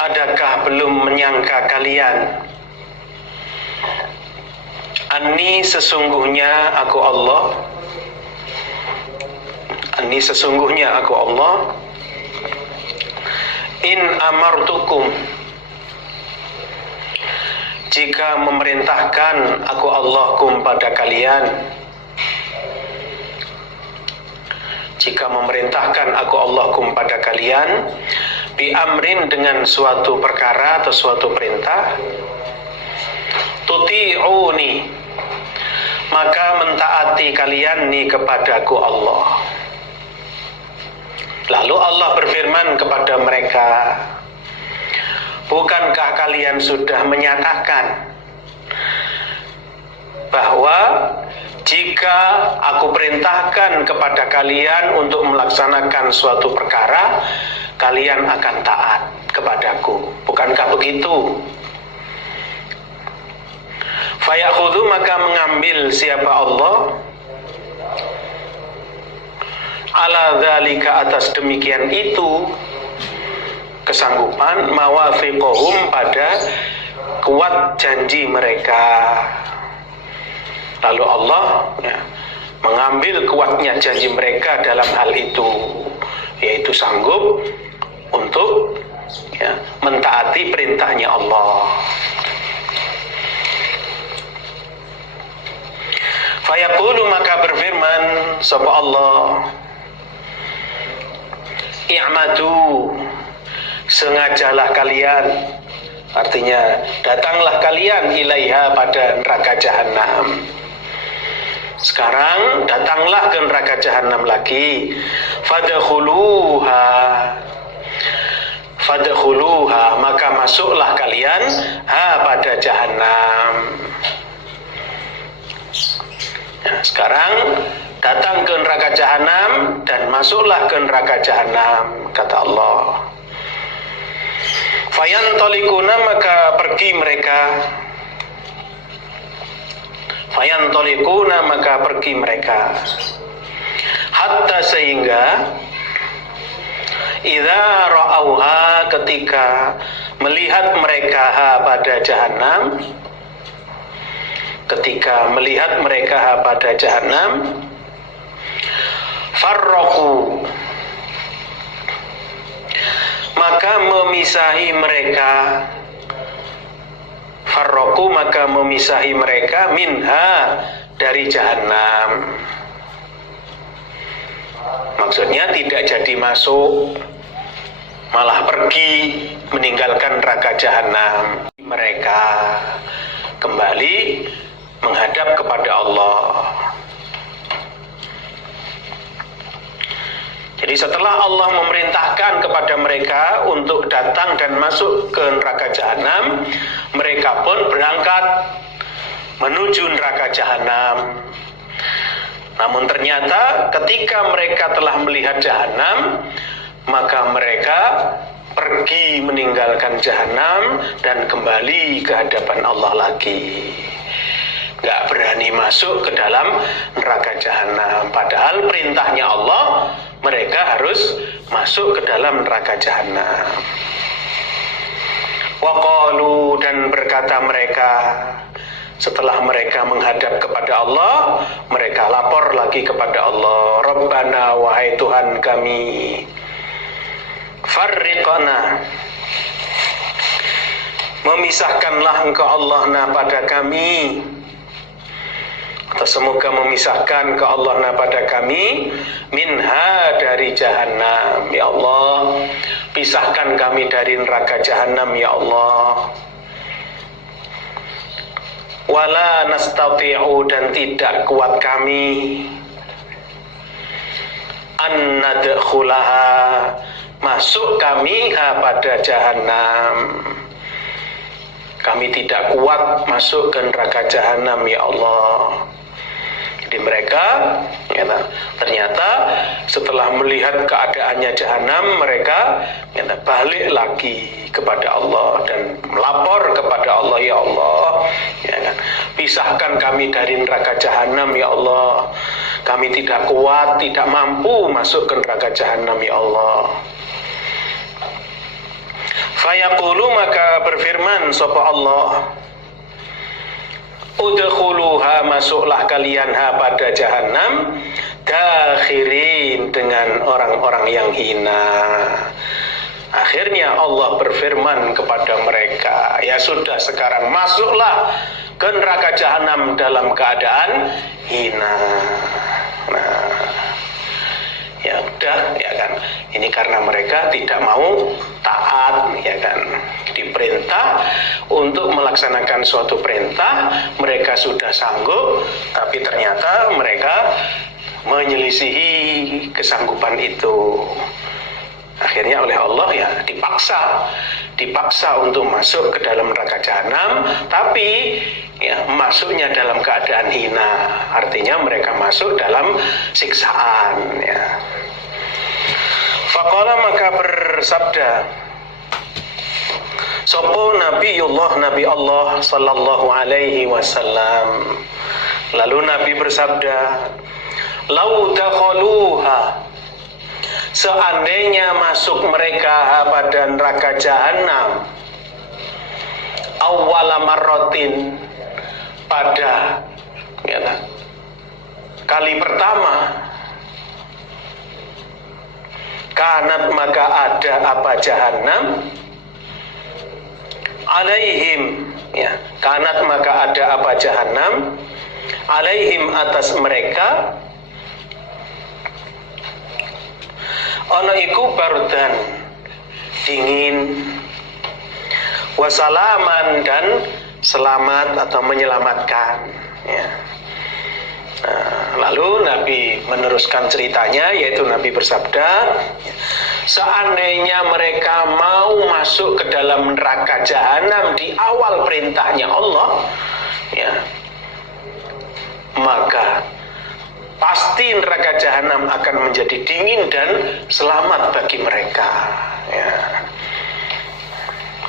adakah belum menyangka kalian, anni, sesungguhnya aku Allah, in amartukum, jika memerintahkan aku Allah pada kalian, bi amrin, dengan suatu perkara atau suatu perintah, tuti'uni, maka mentaati kalian kepadaku Allah. Lalu Allah berfirman kepada mereka, bukankah kalian sudah menyatakan bahwa jika aku perintahkan kepada kalian untuk melaksanakan suatu perkara, kalian akan taat kepadaku? Bukankah begitu? Fayakhudhu, maka mengambil siapa Allah, ala dzalika, atas demikian itu, kesanggupan, mawafiqahum, pada kuat janji mereka. Lalu Allah mengambil kuatnya janji mereka dalam hal itu, yaitu sanggup untuk mentaati perintahnya Allah. Fayaqulu, maka berfirman sapa Allah, i'madu, sengajalah kalian, artinya datanglah kalian, ilaiha, pada neraka jahanam. Sekarang datanglah ke neraka jahanam lagi. Fadkhuluha, maka masuklah kalian pada jahanam. Nah, sekarang datang ke neraka jahanam dan masuklah ke neraka jahanam, kata Allah. Fayantalikuna, maka pergi mereka. Hatta, sehingga idza ra'auha, ketika melihat mereka pada jahanam, farraqu, maka memisahi mereka, minha, dari jahanam. Maksudnya tidak jadi masuk, malah pergi meninggalkan neraka jahanam. Mereka kembali menghadap kepada Allah. Jadi setelah Allah memerintahkan kepada mereka untuk datang dan masuk ke neraka jahanam, mereka pun berangkat menuju neraka jahanam. Namun ternyata ketika mereka telah melihat jahanam, maka mereka pergi meninggalkan jahanam dan kembali ke hadapan Allah lagi. Gak berani masuk ke dalam neraka jahanam. Padahal perintahnya Allah, mereka harus masuk ke dalam neraka jahanam. Waqalu, dan berkata mereka, setelah mereka menghadap kepada Allah, mereka lapor lagi kepada Allah, Rabbana, wahai Tuhan kami, farriqna, memisahkanlah Engkau Allah pada kami, atau semoga memisahkan ke Allah pada kami, minha, dari jahanam, ya Allah, pisahkan kami dari neraka jahanam, ya Allah. Wala nastati'u, dan tidak kuat kami, an nadkhulaha, masuk kami pada jahanam. Kami tidak kuat masuk ke neraka jahanam, ya Allah. Jadi mereka ternyata setelah melihat keadaannya jahanam, mereka balik lagi kepada Allah dan melapor kepada Allah, ya Allah, pisahkan kami dari neraka jahanam, ya Allah. Kami tidak kuat, tidak mampu masuk ke neraka jahanam, ya Allah. Fayaqulu, maka berfirman sapa Allah, udkhuluha, masuklah kalian pada jahanam, dakhirin, dengan orang-orang yang hina. Akhirnya Allah berfirman kepada mereka, ya sudah, sekarang masuklah ke neraka jahanam dalam keadaan hina. Nah, ya udah, ya kan, ini karena mereka tidak mau taat, ya kan, diperintah untuk melaksanakan suatu perintah, mereka sudah sanggup, tapi ternyata mereka menyelisihi kesanggupan itu. Akhirnya oleh Allah ya dipaksa untuk masuk ke dalam neraka jahanam, tapi ya masuknya dalam keadaan hina, artinya mereka masuk dalam siksaan, ya. Faqala, maka bersabda sopo Nabi Allah sallallahu alaihi wasallam, lalu Nabi bersabda, lau dakhaluha, seandainya masuk mereka pada neraka jahanam, awwala marratin, pada kali pertama, kanat, maka ada apa jahanam, alaihim, ya, kanat, maka ada apa jahanam, alaihim, atas mereka, ono iku bardan, dingin, wasalaman, dan selamat atau menyelamatkan, ya. Lalu Nabi meneruskan ceritanya, yaitu Nabi bersabda, seandainya mereka mau masuk ke dalam neraka jahanam di awal perintahnya Allah, ya, maka pasti neraka jahanam akan menjadi dingin dan selamat bagi mereka, ya.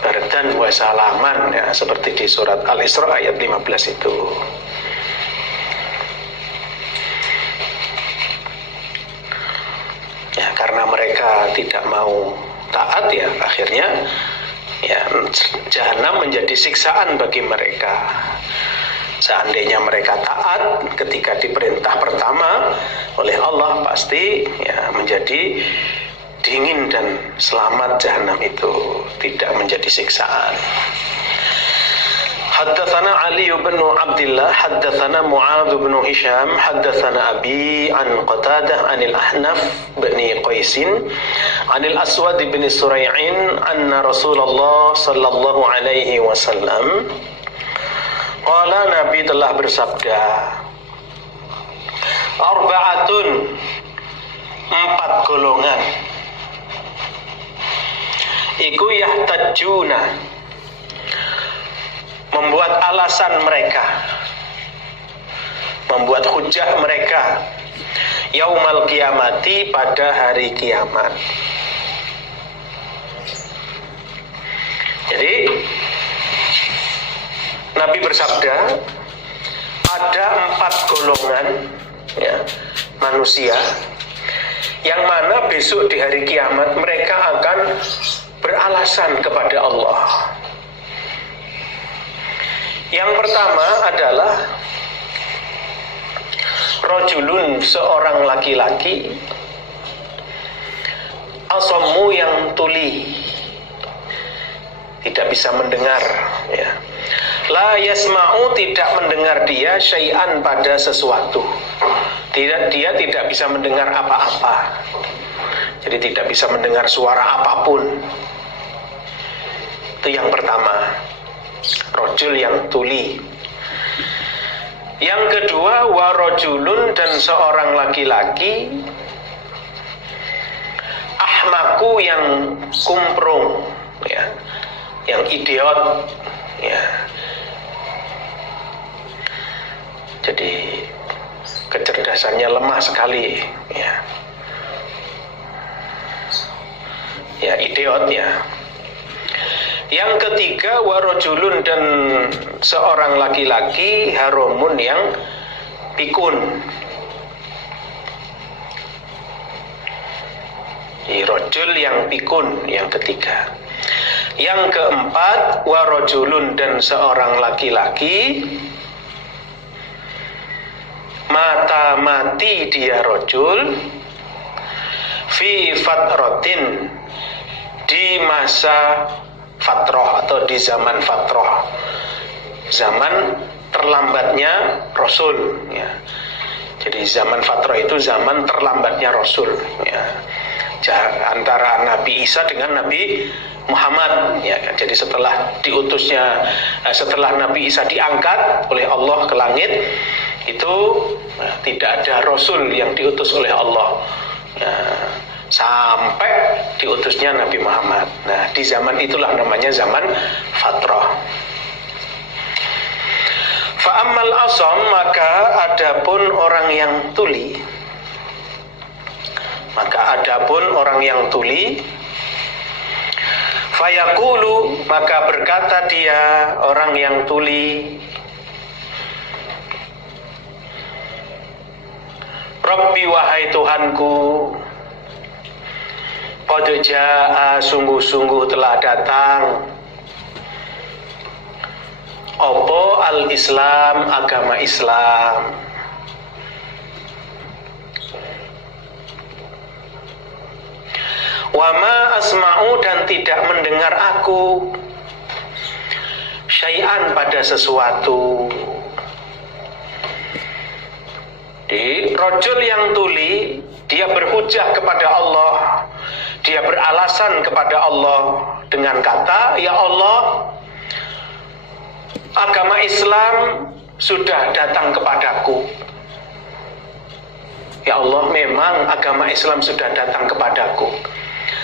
Bardan wa salaman, ya, seperti di surat Al-Isra ayat 15 itu. Ya, karena mereka tidak mau taat, ya, akhirnya ya jahanam menjadi siksaan bagi mereka. Seandainya mereka taat ketika diperintah pertama oleh Allah, pasti ya menjadi dingin dan selamat jahanam itu, tidak menjadi siksaan. Haddatsana Ali bin Abdullah, haddatsana Mu'adz bin Hisham, haddatsana Abi an Qatadah anil Ahnaf bin Qais anil Aswad bin Surai'in anna Rasulullah sallallahu alaihi wasallam qala, Nabi telah bersabda, arba'atun, empat golongan iku yahtajuna, membuat alasan mereka, membuat hujah mereka yaumal kiamati, pada hari kiamat. Jadi Nabi bersabda, ada empat golongan ya, manusia yang mana besok di hari kiamat mereka akan beralasan kepada Allah. Yang pertama adalah rajulun, seorang laki-laki, asammu, yang tuli, tidak bisa mendengar ya. La yasma'u, tidak mendengar dia syai'an, pada sesuatu. Dia tidak bisa mendengar apa-apa. Jadi tidak bisa mendengar suara apapun. Itu yang pertama, rajul yang tuli. Yang kedua, warajulun, dan seorang laki-laki, ahmaku, yang kumprung ya, yang idiot ya. Jadi kecerdasannya lemah sekali ya. Ya, idiot ya. Yang ketiga, warajulun, dan seorang laki-laki, haromun, yang pikun. Rajul yang pikun, yang ketiga. Yang keempat, warajulun, dan seorang laki-laki, mata mati dia rajul, fi fatratin, di masa fatroh atau di zaman fatroh, zaman terlambatnya Rasul ya. Jadi zaman fatroh itu zaman terlambatnya Rasul ya, antara Nabi Isa dengan Nabi Muhammad ya. Jadi setelah diutusnya, setelah Nabi Isa diangkat oleh Allah ke langit, itu tidak ada Rasul yang diutus oleh Allah ya, sampai diutusnya Nabi Muhammad. Nah, di zaman itulah namanya zaman fatrah. Fa'ammal asam, maka adapun orang yang tuli, fayaqulu, maka berkata dia orang yang tuli, Rabbi, wahai Tuhanku, qad jaa, sungguh-sungguh telah datang, apa al-Islam, agama Islam. Wa ma asma'u, dan tidak mendengar aku, syai'an, pada sesuatu. Di rajul yang tuli, dia berhujah kepada Allah, dia beralasan kepada Allah dengan kata, ya Allah, agama Islam sudah datang kepadaku. Ya Allah, memang agama Islam sudah datang kepadaku,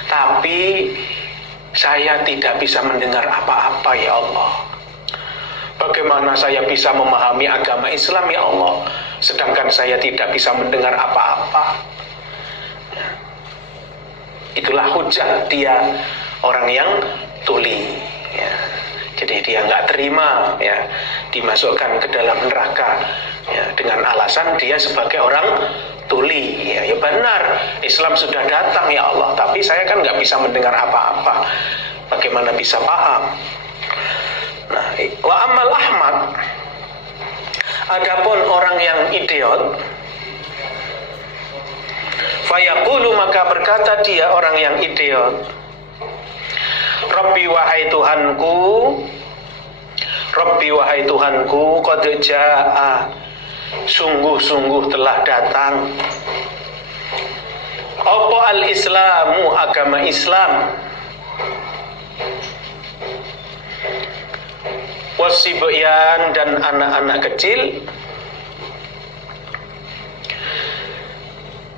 tapi saya tidak bisa mendengar apa-apa ya Allah. Bagaimana saya bisa memahami agama Islam ya Allah, sedangkan saya tidak bisa mendengar apa-apa. Itulah hujah dia, orang yang tuli ya. Jadi dia nggak terima ya, dimasukkan ke dalam neraka ya, dengan alasan dia sebagai orang tuli ya. Ya benar, Islam sudah datang ya Allah, tapi saya kan nggak bisa mendengar apa-apa, bagaimana bisa paham. Nah, wa amal ahmad, adapun orang yang idiot, fayaqulu, maka berkata dia orang yang idiot, Rabbi, wahai Tuhanku, Rabbi, wahai Tuhanku, qad jaa, sungguh-sungguh telah datang, apa al-Islamu, agama Islam, wasibyan, dan anak-anak kecil,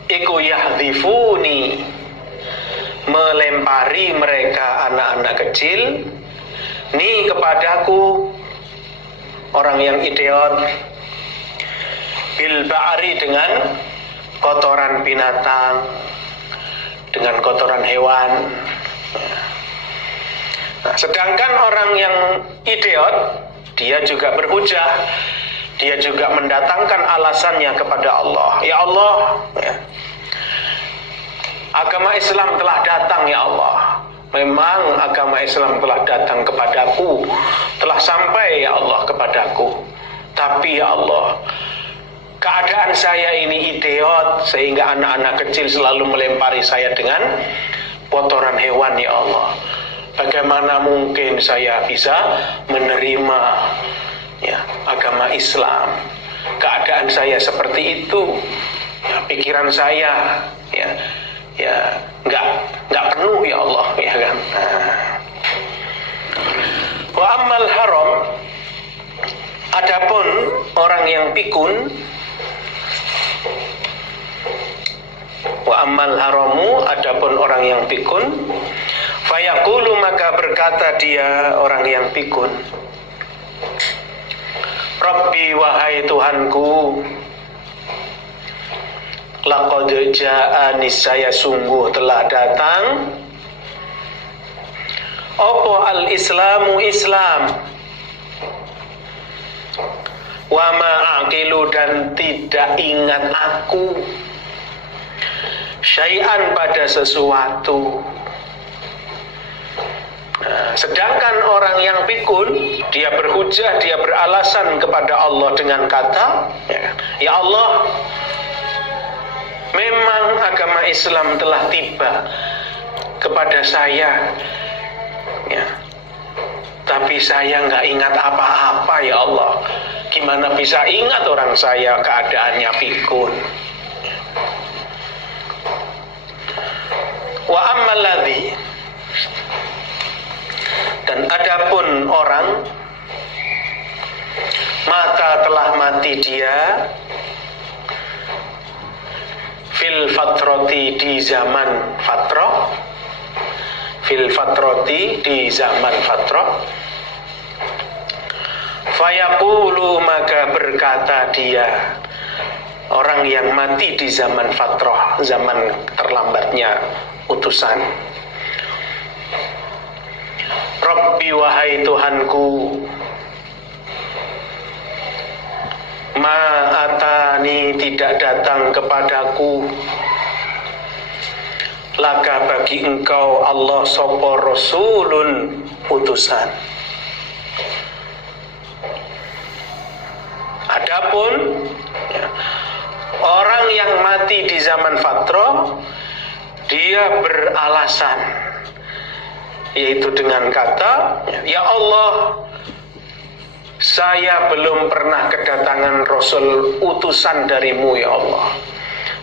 iku yahdhifuni, melempari mereka anak-anak kecil, ni kepadaku, orang yang idiot, bil ba'ri, dengan kotoran binatang, dengan kotoran hewan. Nah, sedangkan orang yang idiot, dia juga berhujah, dia juga mendatangkan alasannya kepada Allah. Ya Allah, ya, agama Islam telah datang ya Allah. Memang agama Islam telah datang kepadaku, telah sampai ya Allah kepadaku. Tapi ya Allah, keadaan saya ini idiot, sehingga anak-anak kecil selalu melempari saya dengan kotoran hewan ya Allah. Bagaimana mungkin saya bisa menerima ya agama Islam? Keadaan saya seperti itu, ya, pikiran saya ya nggak penuh ya Allah, ya kan. Wa ammal haram, adapun orang yang pikun, wa ammal haramu, adapun orang yang pikun, fayaqulu, maka berkata dia orang yang pikun, Rabbi, wahai Tuhanku, laqad ja'ani, saya sungguh telah datang, apa al-islamu, Islam, wa ma'aqilu, dan tidak ingat aku, syai'an, pada sesuatu. Nah, sedangkan orang yang pikun, dia berhujah, dia beralasan kepada Allah dengan kata, ya Allah, memang agama Islam telah tiba kepada saya, ya, tapi saya nggak ingat apa-apa ya Allah. Gimana bisa ingat orang saya keadaannya pikun? Wa ammal ladzi, dan adapun orang mata telah mati dia, fil fatroti, di zaman fatroh, fil fatroti, di zaman fatroh, fayaqulu, maka berkata dia, orang yang mati di zaman fatroh, zaman terlambatnya utusan, Rabbi, wahai Tuhanku, ma'atani, tidak datang kepadaku, laka, bagi engkau, Allah, sopo rasulun, utusan. Adapun orang yang mati di zaman fatroh, dia beralasan, yaitu dengan kata, ya Allah, saya belum pernah kedatangan Rasul utusan darimu ya Allah.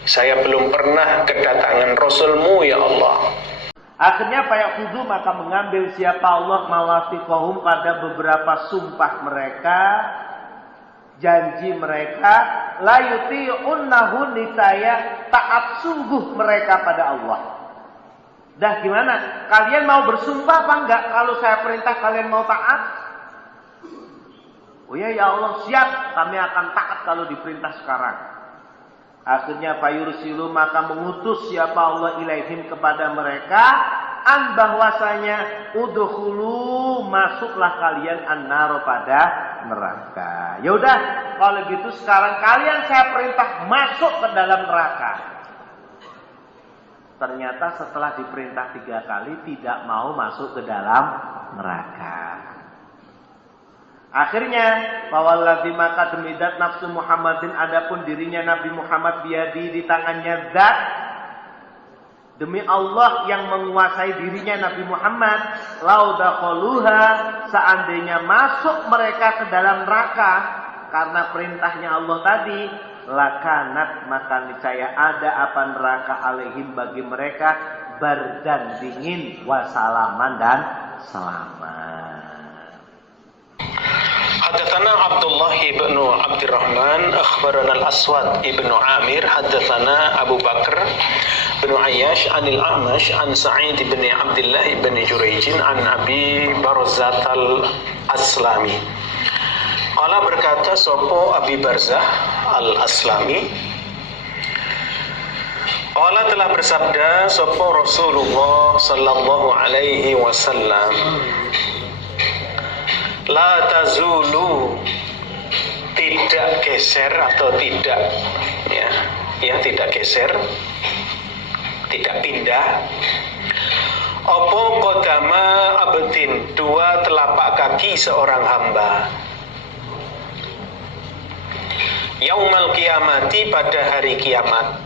Saya belum pernah kedatangan Rasulmu ya Allah. Akhirnya fayakhudhu, maka mengambil siapa Allah mawafiqahum, pada beberapa sumpah mereka, janji mereka, la yuti'unnahu, niscaya taat sungguh mereka pada Allah. Dah gimana? Kalian mau bersumpah apa enggak? Kalau saya perintah kalian mau taat? Oh ya, ya Allah, siap, kami akan taat kalau diperintah sekarang. Akhirnya fayursilu, maka mengutus siapa Allah ilaihim, kepada mereka, an, bahwasanya udkhulu, masuklah kalian an-nar, pada neraka. Ya udah, kalau gitu sekarang kalian saya perintah masuk ke dalam neraka. Ternyata setelah diperintah 3 kali tidak mau masuk ke dalam neraka. Akhirnya, fawalladzi, maka demi zat nafsu Muhammadin, adapun dirinya Nabi Muhammad, biadi, di tangannya zat, demi Allah yang menguasai dirinya Nabi Muhammad, lau dakhaluha, seandainya masuk mereka ke dalam neraka karena perintahnya Allah tadi, lakanat, maka niscaya ada apa neraka, alaihim, bagi mereka, bardan, dingin, wasalaman, dan selamat. Haddatsana Abdullah ibn Abdurrahman akhbarana al-Aswad ibn Amir haddatsana Abu Bakar bin Ayyash anil A'mash an Sa'id bin Abdullah bin Jurayj an Abi Barzah al-Aslami. Allah berkata sopo Abi Barzah al-Aslami, Allah telah bersabda sopo Rasulullah sallallahu alaihi wasallam, la tazulu, tidak geser atau tidak tidak geser, tidak pindah, opo kodama abdin, dua telapak kaki seorang hamba, yaumal kiamati, pada hari kiamat,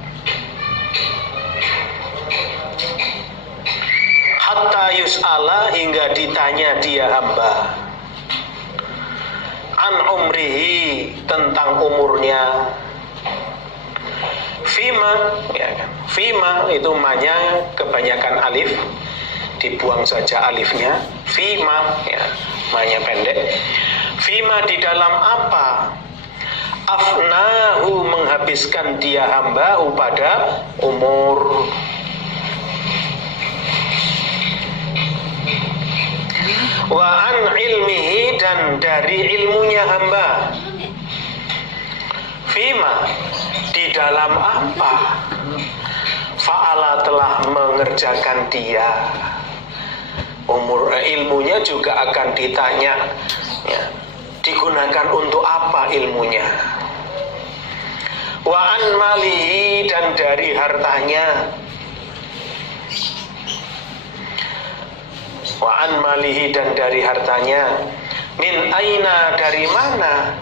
hatta yus'ala, hingga ditanya dia hamba, an umrihi, tentang umurnya, fima, fima itu manya kebanyakan alif, dibuang saja alifnya, fima, manya pendek, fima, di dalam apa, afnahu, menghabiskan dia hamba pada umur. Wa an ilmihi, dan dari ilmunya hamba, fima, di dalam apa, fa'ala, telah mengerjakan dia. Ilmunya juga akan ditanya, digunakan untuk apa ilmunya. Wa an malihi, dan dari hartanya, wa an malihi, dan dari hartanya, min aina, dari mana,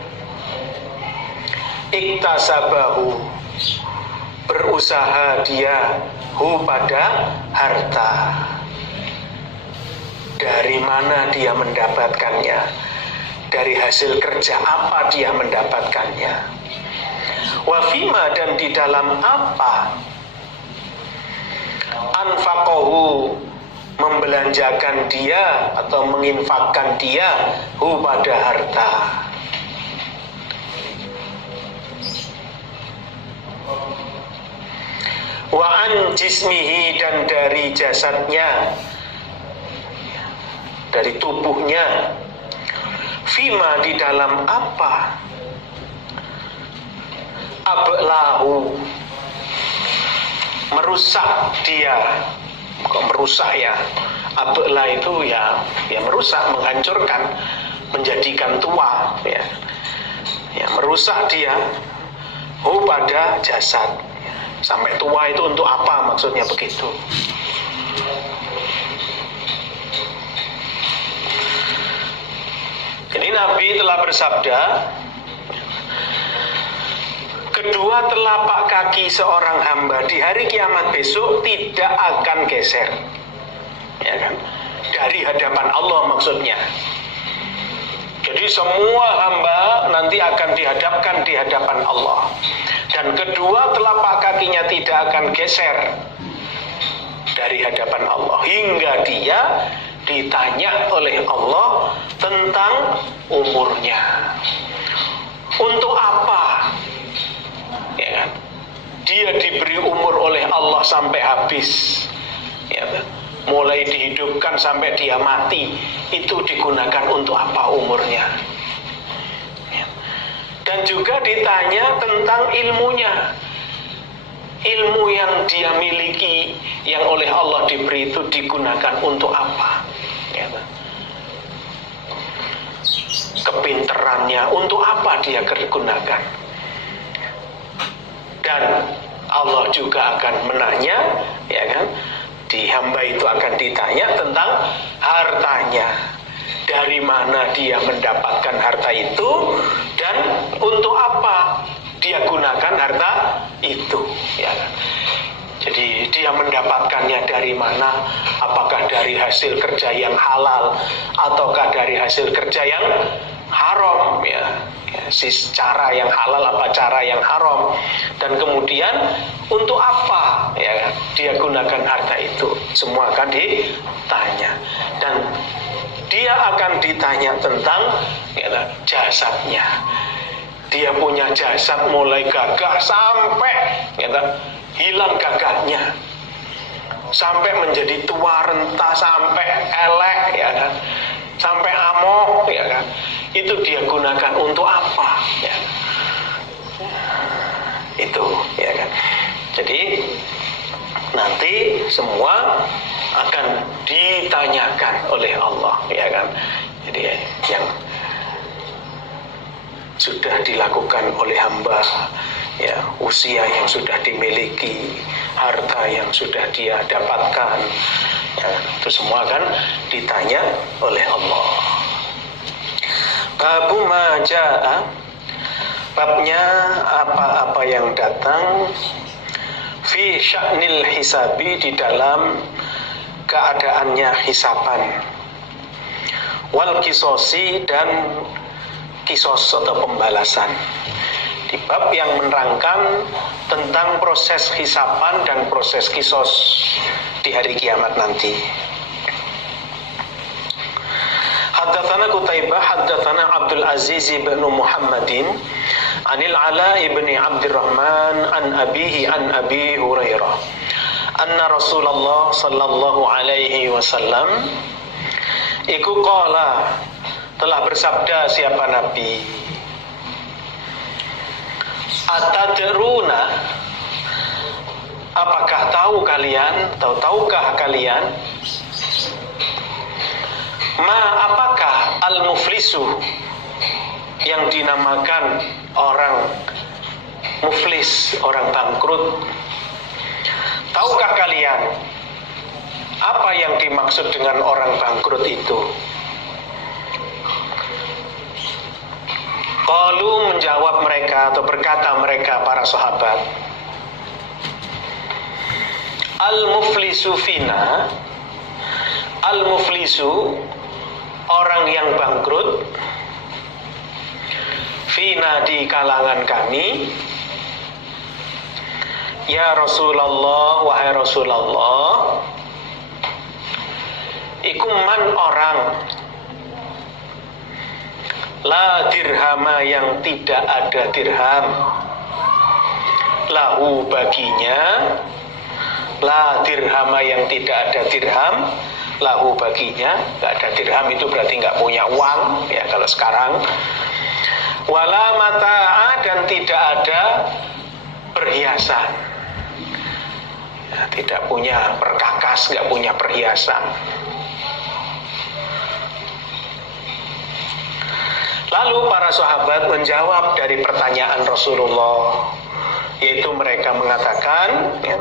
iktasabahu, berusaha dia, hu, pada harta, dari mana dia mendapatkannya, dari hasil kerja apa dia mendapatkannya. Wafima, dan di dalam apa, anfaqahu, membelanjakan dia atau menginfakkan dia, hu, pada harta. Wa an jismihi, dan dari jasadnya, dari tubuhnya, fima, di dalam apa, ablahu, merusak dia. Kok merusak ya? Abla itu ya merusak, menghancurkan, menjadikan tua, merusak dia, pada jasad, sampai tua itu untuk apa, maksudnya begitu. Jadi Nabi telah bersabda, kedua telapak kaki seorang hamba di hari kiamat besok tidak akan geser, dari hadapan Allah maksudnya. Jadi semua hamba nanti akan dihadapkan di hadapan Allah, dan kedua telapak kakinya tidak akan geser dari hadapan Allah hingga dia ditanya oleh Allah tentang umurnya. Untuk apa? Dia diberi umur oleh Allah sampai habis, mulai dihidupkan sampai dia mati, itu digunakan untuk apa umurnya? Dan juga ditanya tentang ilmunya, ilmu yang dia miliki, yang oleh Allah diberi itu digunakan untuk apa? Kepinterannya untuk apa dia gunakan? Dan Allah juga akan menanya, di hamba itu akan ditanya tentang hartanya, dari mana dia mendapatkan harta itu dan untuk apa dia gunakan harta itu, Jadi dia mendapatkannya dari mana? Apakah dari hasil kerja yang halal ataukah dari hasil kerja yang haram, cara yang halal apa cara yang haram, dan kemudian untuk apa dia gunakan harta itu, semua akan ditanya. Dan di dia akan ditanya tentang jasadnya. Dia punya jasad mulai gagah sampai hilang gagahnya, sampai menjadi tua renta, sampai elek, ya kan, sampai amok, ya kan. Itu dia gunakan untuk apa? Ya. Itu, ya kan. Jadi nanti semua akan ditanyakan oleh Allah, ya kan. Jadi yang sudah dilakukan oleh hamba, ya, usia yang sudah dimiliki, harta yang sudah dia dapatkan, ya, itu semua akan ditanya oleh Allah. Babu maja'a, babnya apa-apa yang datang fi sya'nil hisabi, di dalam keadaannya hisaban, wal kisosi, dan kisos atau pembalasan. Di bab yang menerangkan tentang proses hisaban dan proses kisos di hari kiamat nanti. Haddatsana Qutaibah haddatsana Abdul Aziz bin Muhammadin anil Ala ibn Abdurrahman an abihi an Abi Hurairah anna Rasulullah sallallahu alaihi wasallam iku qala, telah bersabda siapa Nabi, atadruna, apakah tahu kalian, atau tahukah kalian, ma, apakah al-muflisu, yang dinamakan orang muflis, orang bangkrut. Tahukah kalian apa yang dimaksud dengan orang bangkrut itu? Qalu, menjawab mereka atau berkata mereka para sahabat, al-muflisu fina, al-muflisu, orang yang bangkrut, fina, di kalangan kami, ya Rasulullah, wahai Rasulullah, iku man, orang, la dirhama, yang tidak ada dirham, lahu, baginya, la dirhama, yang tidak ada dirham, lahu, baginya. Gak ada dirham itu berarti gak punya uang, ya kalau sekarang. Wala mata'a, dan tidak ada perhiasan, ya, tidak punya perkakas, gak punya perhiasan. Lalu para sahabat menjawab dari pertanyaan Rasulullah, yaitu mereka mengatakan, ya,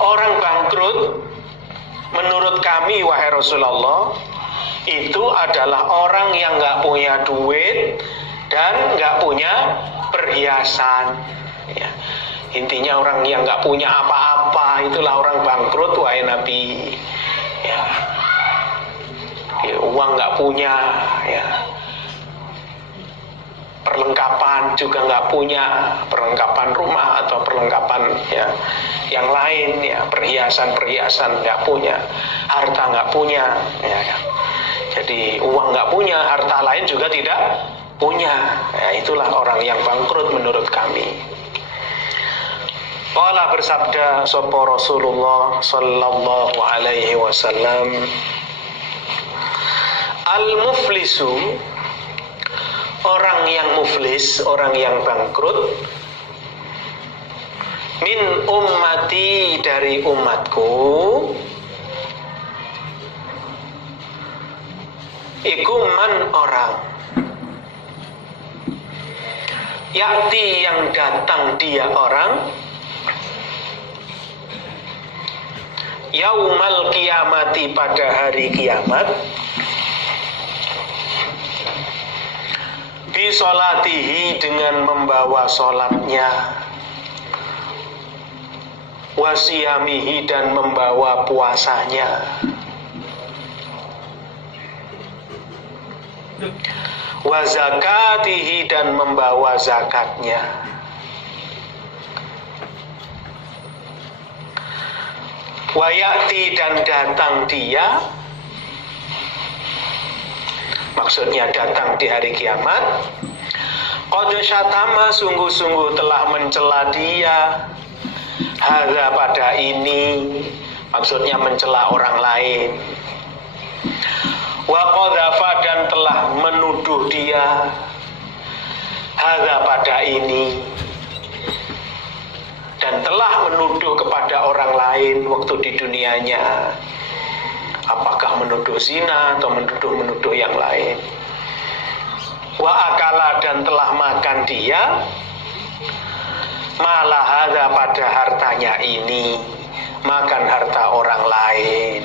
orang bangkrut menurut kami wahai Rasulullah itu adalah orang yang gak punya duit dan gak punya perhiasan, ya. Intinya orang yang gak punya apa-apa, itulah orang bangkrut wahai Nabi, ya. Ya, uang gak punya, ya, perlengkapan juga nggak punya, perlengkapan rumah atau perlengkapan, ya, yang lain, ya, perhiasan nggak punya, harta nggak punya, ya, ya. Jadi uang nggak punya, harta lain juga tidak punya, ya, itulah orang yang bangkrut menurut kami. Qala, bersabda sapa Rasulullah sallallahu alaihi wasallam, al-muflisu, orang yang muflis, orang yang bangkrut, min ummati, dari umatku, iku man, orang, yakti, yang datang dia orang, yaumal kiamati, pada hari kiamat, bisolatihi, dengan membawa solatnya, wasiyamihi, dan membawa puasanya, wazakatihi, dan membawa zakatnya, wayati, dan datang dia, maksudnya datang di hari kiamat. Qad syatama, sungguh-sungguh telah mencela dia, hadza pada ini, maksudnya mencela orang lain. Wa qadzafa, dan telah menuduh dia, hadza pada ini, dan telah menuduh kepada orang lain waktu di dunianya, apakah menuduh zina atau menuduh yang lain. Wa akala, dan telah makan dia, malah hadza pada hartanya ini, makan harta orang lain.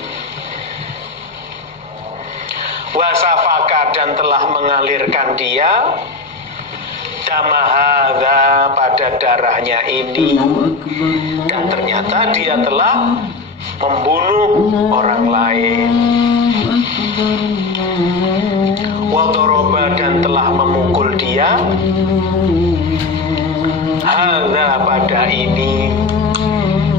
Wa safaka, dan telah mengalirkan dia, dama hadza pada darahnya ini, dan ternyata dia telah membunuh orang lain. Wa doroba, dan telah memukul dia, hadza pada ini,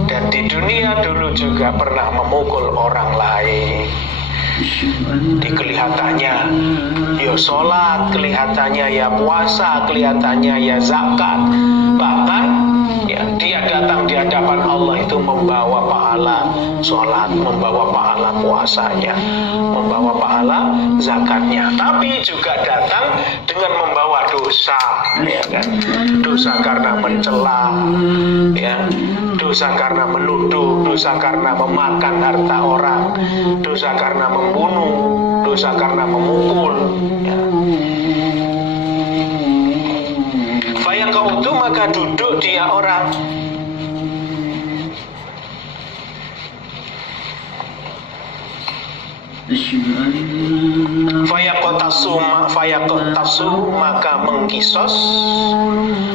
dan di dunia dulu juga pernah memukul orang lain. Di kelihatannya ya sholat, kelihatannya ya puasa, kelihatannya ya zakat, bahkan ya dia datang di hadapan Allah itu membawa pahala sholat, membawa pahala puasanya, membawa pahala zakatnya, tapi juga datang dengan membawa dosa, ya kan? Dosa karena mencela, ya, dosa karena menuduh, dosa karena memakan harta orang, dosa karena membunuh, dosa karena memukul, ya. Fayaqautu, maka duduk dia orang. Fayaqtasu, maka mengkisos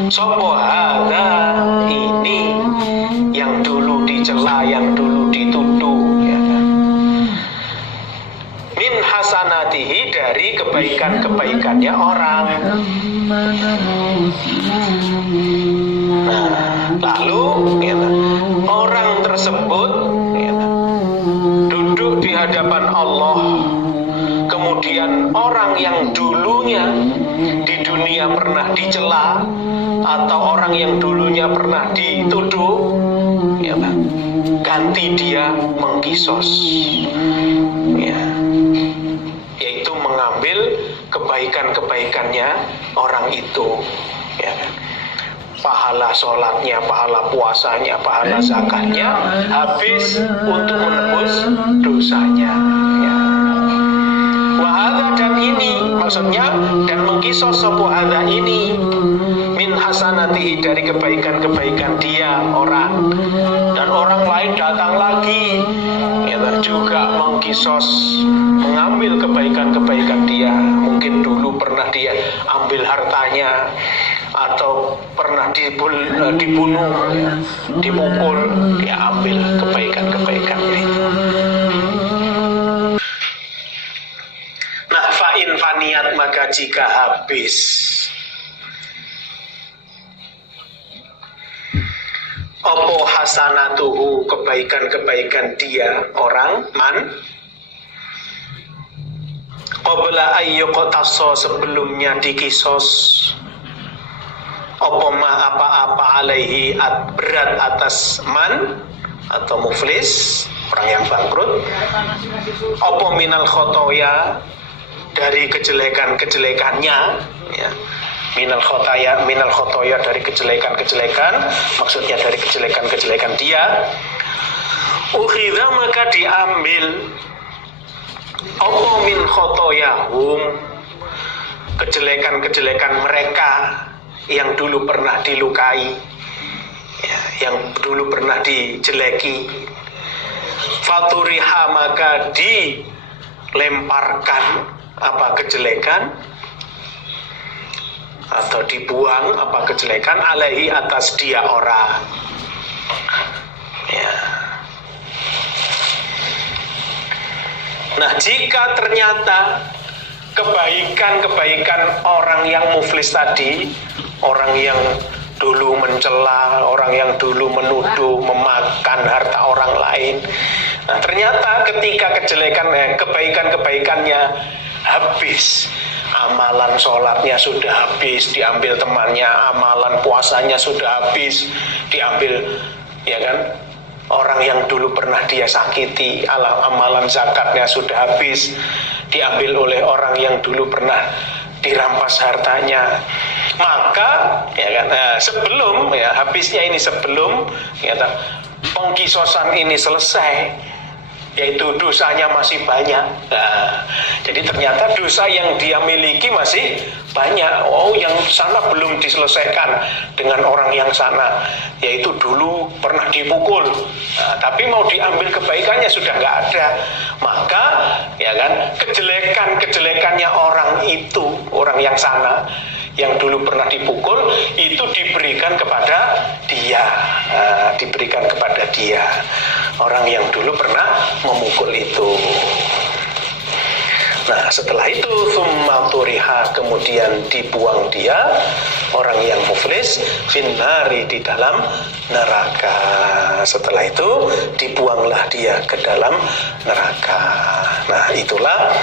sopo hadza ini, yang dulu dicela, yang dulu dituduh, ya kan? Min hasanatihi, dari kebaikan-kebaikannya orang. Nah, lalu ya, orang tersebut ya, duduk di hadapan Allah. Kemudian orang yang dulunya di dunia pernah dicela, atau orang yang dulunya pernah dituduh, ya, ganti dia mengkisos, ya, yaitu mengambil kebaikan-kebaikannya orang itu, ya, pahala sholatnya, pahala puasanya, pahala zakatnya habis untuk menebus dosanya, ya. Wahada, dan ini maksudnya, dan mengkisos sopo hadza ini, min hasanatihi, dari kebaikan-kebaikan dia orang, dan orang lain datang lagi, ya, juga mengkisos, mengambil kebaikan-kebaikan dia. Mungkin dulu pernah dia ambil hartanya, atau pernah dibunuh, ya, dipukul, dia ambil kebaikan-kebaikannya itu. Nah, fa'in faniyat, maka jika habis opo hasanatuhu, kebaikan-kebaikan dia orang, man qabla ayyuqtaso, sebelumnya dikisos, opo ma apa-apa alaihi, berat atas man atau muflis, orang yang bangkrut, opo minal khotoya, dari kejelekan-kejelekannya, ya. Minal khotoya, dari kejelekan-kejelekan, maksudnya dari kejelekan-kejelekan dia. Ukhidha, maka diambil, opo min khotoyahum, kejelekan-kejelekan mereka yang dulu pernah dilukai, ya, yang dulu pernah dijeleki. Faturiha, maka dilemparkan apa kejelekan, atau dibuang apa kejelekan, alaihi, atas dia orang, ya. Nah, jika ternyata kebaikan-kebaikan orang yang muflis tadi, orang yang dulu mencela, orang yang dulu menuduh, memakan harta orang lain, nah ternyata ketika kebaikan-kebaikannya habis. Amalan sholatnya sudah habis, diambil temannya. Amalan puasanya sudah habis, diambil, ya kan? Orang yang dulu pernah dia sakiti, amalan zakatnya sudah habis, diambil oleh orang yang dulu pernah dirampas hartanya. Maka, ya kan? Sebelum, ya, habisnya ini sebelum, ya, pengkisosan ini selesai, yaitu dosanya masih banyak. Nah, jadi ternyata dosa yang dia miliki masih banyak. Oh, yang sana belum diselesaikan dengan orang yang sana, yaitu dulu pernah dipukul. Nah, tapi mau diambil kebaikannya sudah nggak ada. Maka, ya kan, kejelekannya orang itu, orang yang sana, yang dulu pernah dipukul, itu diberikan kepada dia. Nah, diberikan kepada dia, orang yang dulu pernah memukul itu. Nah, setelah itu tsumma turiha, kemudian dibuang dia, orang yang muflis, finnari, di dalam neraka. Setelah itu dibuanglah dia ke dalam neraka. Nah, itulah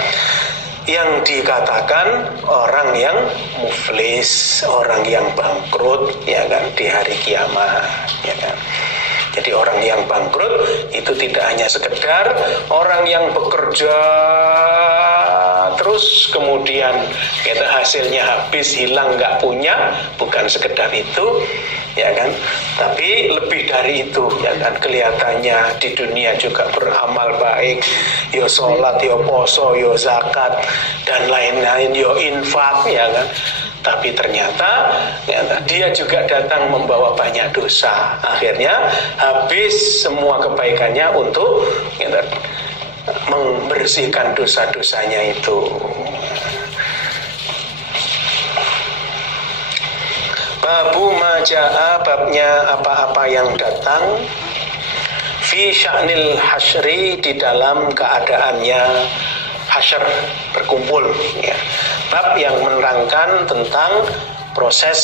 yang dikatakan orang yang muflis, orang yang bangkrut, ya kan, di hari kiamat, ya kan. Jadi orang yang bangkrut itu tidak hanya sekedar orang yang bekerja terus kemudian kita hasilnya habis, hilang, nggak punya, bukan sekedar itu, ya kan, tapi lebih dari itu, ya kan. Kelihatannya di dunia juga beramal baik, yo sholat, yo poso, yo zakat, dan lain-lain, yo infak, ya kan. Tapi ternyata, ya, dia juga datang membawa banyak dosa. Akhirnya habis semua kebaikannya untuk, ya, membersihkan dosa-dosanya itu. Babu maja'a, babnya apa-apa yang datang, fi sya'nil hasyri, di dalam keadaannya hasyr, berkumpul, ya. Bab yang menerangkan tentang proses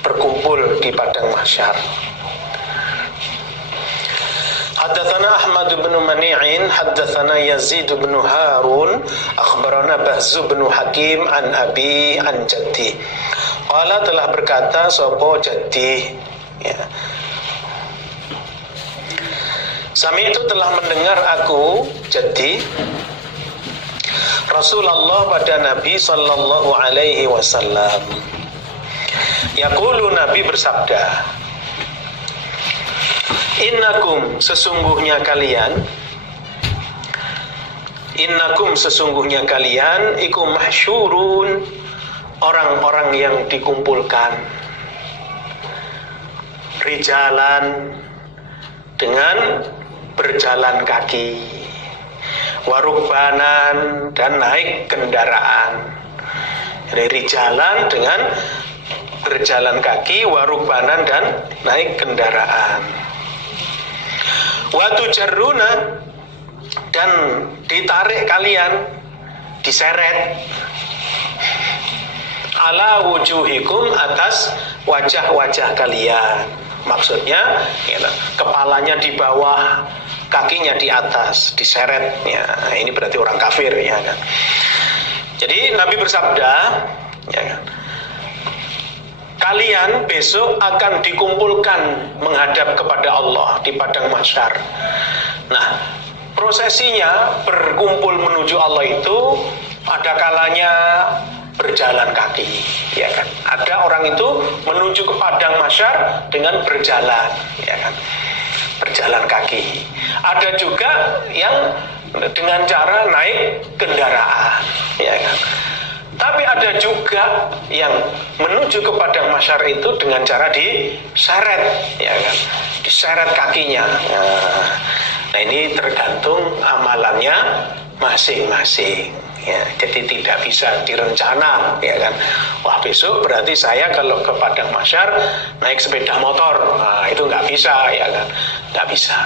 berkumpul di padang mahsyar. Haddatsana Ahmad bin Mani'in, haddatsana Yazid bin Harun, akhbarana Bahz bin Hakim an abi an jaddi. Qala, telah berkata sapa jaddi, ya. Sami itu telah mendengar aku, jaddi, Rasulullah pada Nabi sallallahu alaihi wasallam. Yaqulu, Nabi bersabda, Innakum, sesungguhnya kalian, iku mahsyurun, orang-orang yang dikumpulkan, rijalan, dengan berjalan kaki, warukbanan, dan naik kendaraan. Jadi rijalan dengan berjalan kaki, warukbanan, dan naik kendaraan. Watu jaruna, dan ditarik kalian, diseret, ala wujuhikum, atas wajah-wajah kalian. Maksudnya, ya, kepalanya di bawah, kakinya di atas, diseret, ya. Ini berarti orang kafir, ya kan. Jadi Nabi bersabda, ya kan, kalian besok akan dikumpulkan menghadap kepada Allah di padang mahsyar. Nah, prosesinya berkumpul menuju Allah itu ada kalanya berjalan kaki, ya kan. Ada orang itu menuju ke padang mahsyar dengan berjalan, ya kan, berjalan kaki. Ada juga yang dengan cara naik kendaraan, ya kan. Tapi ada juga yang menuju ke padang mahsyar itu dengan cara diseret, ya kan, diseret kakinya. Nah, ini tergantung amalannya masing-masing, ya. Jadi tidak bisa direncana, ya kan. Wah, besok berarti saya kalau ke padang mahsyar naik sepeda motor. Nah, itu nggak bisa, ya kan, nggak bisa.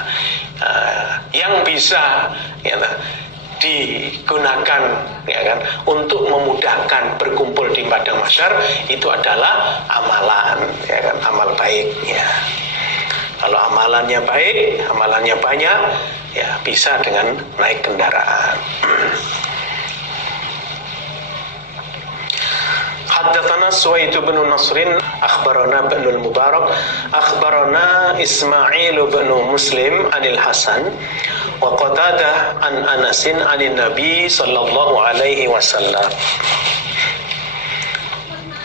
Yang bisa, ya, digunakan, ya kan, untuk memudahkan berkumpul di padang mahsyar itu adalah amalan, ya kan, amal baik, ya. Kalau amalannya baik, amalannya banyak, ya bisa dengan naik kendaraan. Akhbarana Suwaid bin Nasrin, akhbarana Ibnu Mubarak, akhbarana Ismail bin Muslim anil Hasan wa Qatadah an Anasin anin Nabi sallallahu alaihi wasallam.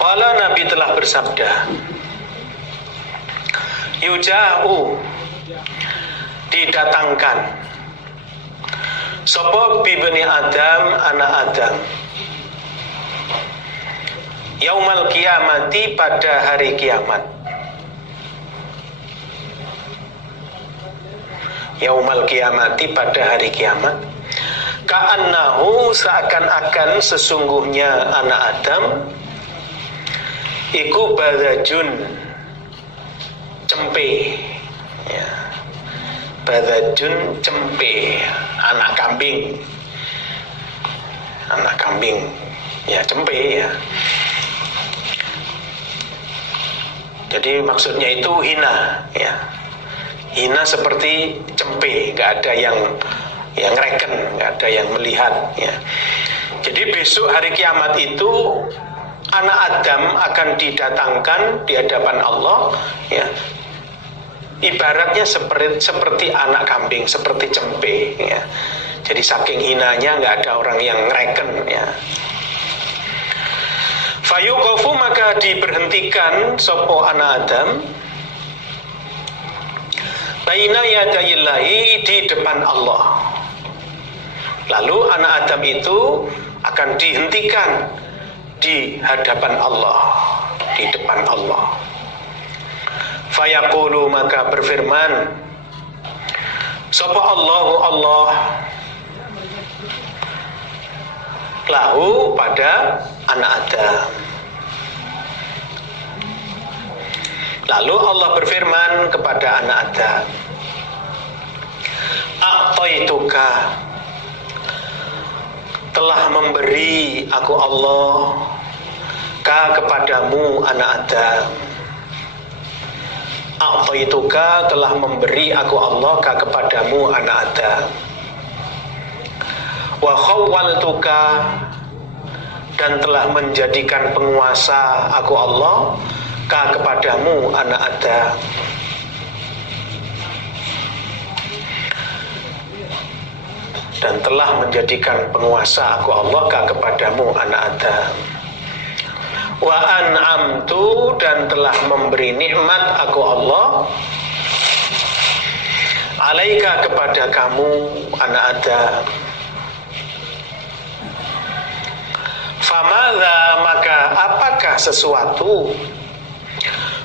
Qala, Nabi telah bersabda, yuja'u, didatangkan, sapa bibni Adam, anak Adam, yaumal kiamati, pada hari kiamat. Yaumal kiamati, pada hari kiamat. Ka'annahu, seakan-akan sesungguhnya anak Adam iku badajun, cempe, ya. Badajun, cempe, anak kambing, ya, cempe, ya. Jadi maksudnya itu hina, ya. Hina seperti cempe, nggak ada yang reken, nggak ada yang melihat, ya. Jadi besok hari kiamat itu anak Adam akan didatangkan di hadapan Allah, ya. Ibaratnya seperti anak kambing, seperti cempe, ya. Jadi saking hinanya nggak ada orang yang ngereken, ya. Fayuqafu, maka diberhentikan sopo anak Adam baina yadayillahi, di depan Allah. Lalu anak Adam itu akan dihentikan di hadapan Allah, di depan Allah. Fayaqulu, maka berfirman sapa Allahu, Allah, lahu, pada anak Adam. Lalu Allah berfirman kepada anak Adam, a'taituka, telah memberi aku Allah kepadamu anak Adam. A'taituka, telah memberi aku Allah kepadamu anak Adam. Wa khawwaltuka, dan telah menjadikan penguasa aku Allah kepadamu anak Adam. Dan telah menjadikan penguasa aku Allah kepadamu anak Adam. Wa an'amtu, dan telah memberi nikmat aku Allah alaika, kepada kamu anak Adam. Famadza, maka apakah sesuatu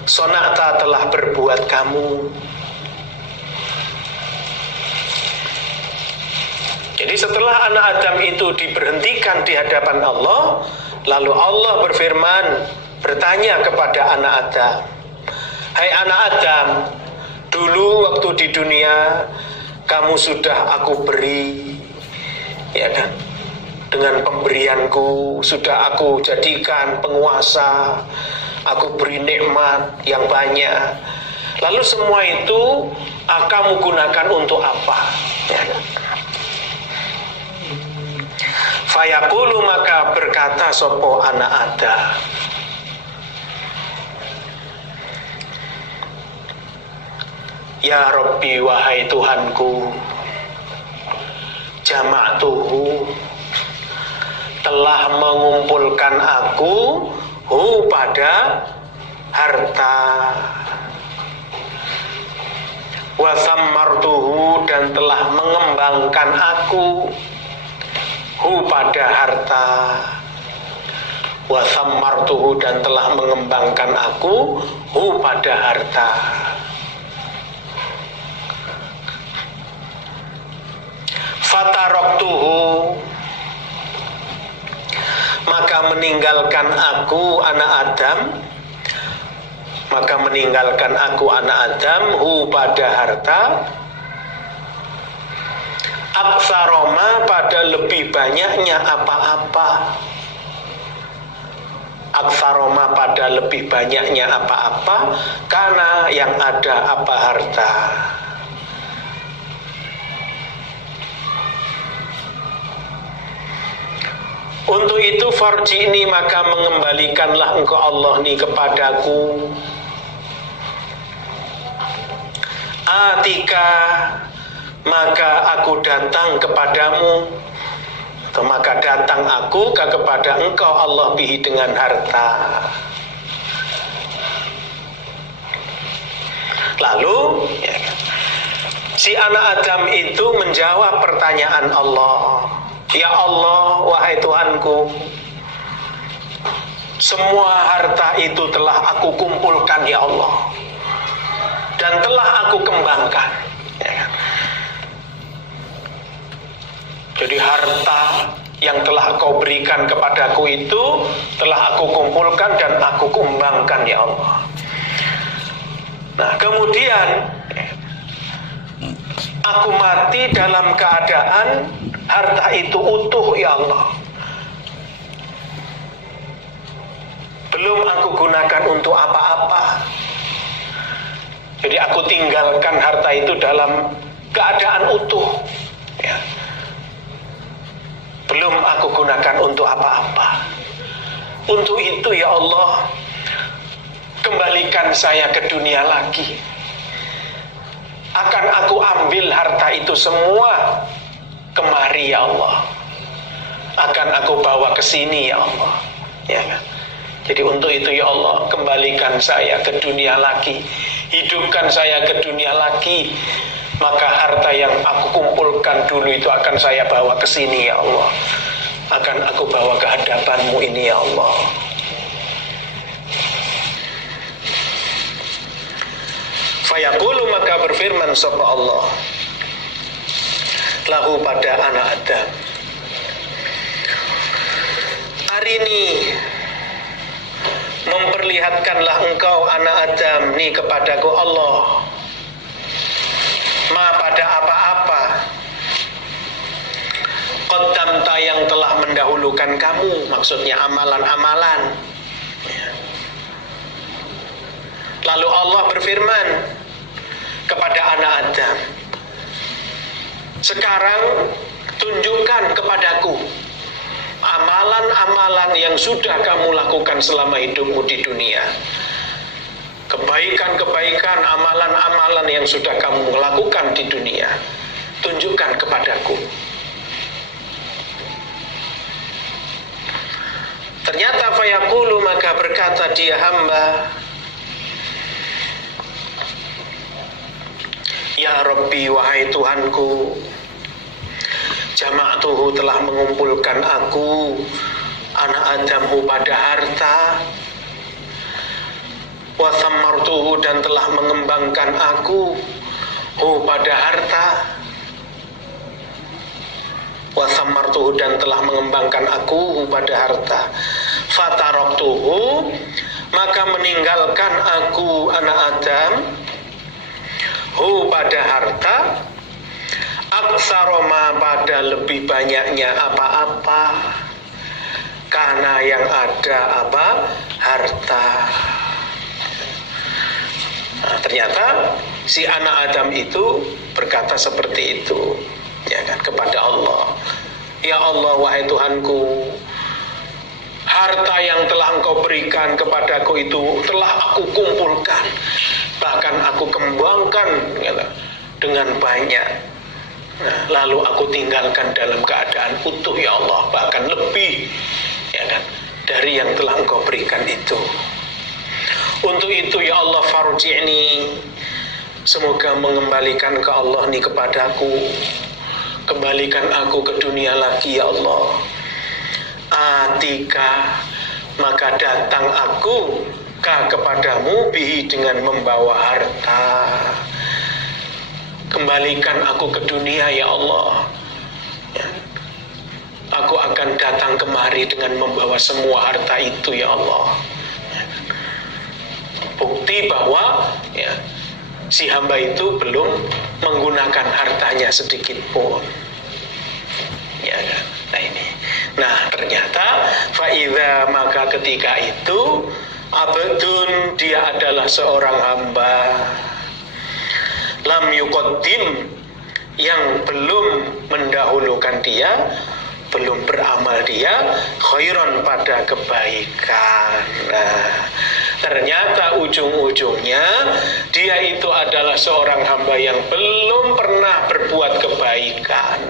sonata, telah berbuat kamu. Jadi setelah anak Adam itu diberhentikan di hadapan Allah, lalu Allah berfirman, bertanya kepada anak Adam, hai anak Adam, dulu waktu di dunia kamu sudah aku beri, ya kan, dengan pemberianku sudah aku jadikan penguasa, aku beri nikmat yang banyak. Lalu semua itu kamu gunakan untuk apa? Ya. Fayaqulu, maka berkata sopo anak Adam, ya Rabbi, wahai Tuhanku, jama'tuhu, telah mengumpulkan aku pada harta, wa sammartuhu, dan telah mengembangkan aku pada harta, wa sammartuhu, dan telah mengembangkan aku pada harta. Fataroktuhu, maka meninggalkan aku anak Adam, maka meninggalkan aku anak Adam pada harta, aksaroma, pada lebih banyaknya apa-apa, aksaroma, pada lebih banyaknya apa-apa, karena yang ada apa harta. Untuk itu farji'ni, maka mengembalikanlah engkau Allah ni kepadaku. Atika, maka aku datang kepadamu, atau maka datang aku kepada engkau Allah bihi, dengan harta. Lalu si anak Adam itu menjawab pertanyaan Allah. Ya Allah, wahai Tuhanku, semua harta itu telah aku kumpulkan ya Allah, dan telah aku kembangkan. Jadi harta yang telah kau berikan kepadaku itu telah aku kumpulkan dan aku kembangkan ya Allah. Nah, kemudian aku mati dalam keadaan harta itu utuh ya Allah. Belum aku gunakan untuk apa-apa. Jadi aku tinggalkan harta itu dalam keadaan utuh ya. Belum aku gunakan untuk apa-apa. Untuk itu ya Allah, kembalikan saya ke dunia lagi. Akan aku ambil harta itu semua kemari ya Allah. Akan aku bawa ke sini ya Allah. Ya kan? Jadi untuk itu ya Allah, kembalikan saya ke dunia lagi. Hidupkan saya ke dunia lagi. Maka harta yang aku kumpulkan dulu itu akan saya bawa ke sini ya Allah. Akan aku bawa ke hadapan-Mu ini ya Allah. Fayaqulu, maka berfirman sapa Allah lahu pada anak Adam, arini, memperlihatkanlah engkau anak Adam ni kepadaku Allah, ma pada apa-apa qaddamta yang telah mendahulukan kamu, maksudnya amalan-amalan. Lalu Allah berfirman kepada anak Adam, sekarang tunjukkan kepadaku amalan-amalan yang sudah kamu lakukan selama hidupmu di dunia. Kebaikan-kebaikan, amalan-amalan yang sudah kamu lakukan di dunia, tunjukkan kepadaku. Ternyata fayaqulu, maka berkata dia hamba, ya Rabbi, wahai Tuhanku, jama'atuhu, telah mengumpulkan aku anak Adamhu pada harta, wa thammartuhu, dan telah mengembangkan aku pada harta, wa thammartuhu, dan telah mengembangkan aku pada harta, fataraktuhu, maka meninggalkan aku anak Adam pada harta, aksaroma, pada lebih banyaknya apa-apa, karena yang ada apa? Harta. Nah, ternyata si anak Adam itu berkata seperti itu, ya kan, kepada Allah. Ya Allah, wahai Tuhanku, harta yang telah Engkau berikan kepadaku itu telah aku kumpulkan, bahkan aku kembangkan ya, dengan banyak. Nah, lalu aku tinggalkan dalam keadaan utuh ya Allah, bahkan lebih ya kan, dari yang telah Engkau berikan itu. Untuk itu ya Allah, farji'ni, semoga mengembalikan ke Allah ni kepadaku, kembalikan aku ke dunia lagi ya Allah. Atika, maka datang aku kepadamu bihi, dengan membawa harta. Kembalikan aku ke dunia ya Allah ya. Aku akan datang kemari dengan membawa semua harta itu ya Allah ya. Bukti bahwa ya, si hamba itu belum menggunakan hartanya sedikit pun ya kan. Nah ini, nah ternyata faidha, maka ketika itu abdun, dia adalah seorang hamba, lam yuqaddim, yang belum mendahulukan dia, belum beramal beramal dia khairan pada kebaikan. Nah, ternyata ujung-ujungnya dia itu adalah seorang hamba yang belum pernah berbuat kebaikan.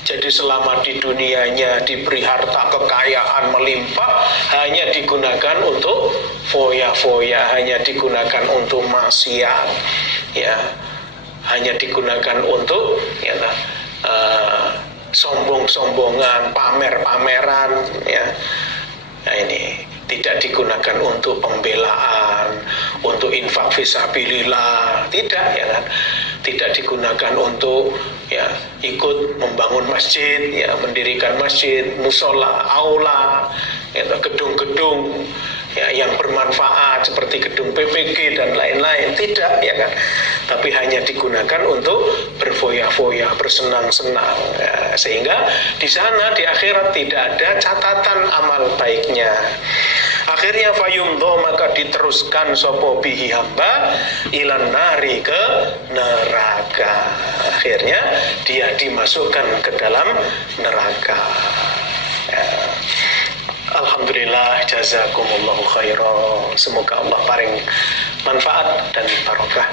Jadi selama di dunianya diberi harta kekayaan melimpah, hanya digunakan untuk foya-foya, hanya digunakan untuk maksiat, ya, hanya digunakan untuk ya, sombong-sombongan, pamer-pameran, ya. Nah, ini tidak digunakan untuk pembelaan, untuk infak fisabilillah, tidak, ya kan? Tidak digunakan untuk ya ikut membangun masjid, ya, mendirikan masjid, musola, aula, ya, gedung-gedung ya yang bermanfaat seperti gedung PPG dan lain-lain, tidak, ya kan? Tapi hanya digunakan untuk berfoya-foya, bersenang-senang, ya, sehingga di sana di akhirat tidak ada catatan amal baiknya. Akhirnya fayumdo, maka diteruskan sopo bihi hamba ilan nari, ke neraka. Akhirnya dia dimasukkan ke dalam neraka. Ya. Alhamdulillah, jazakumullahu khairan. Semoga Allah paring manfaat dan barokah.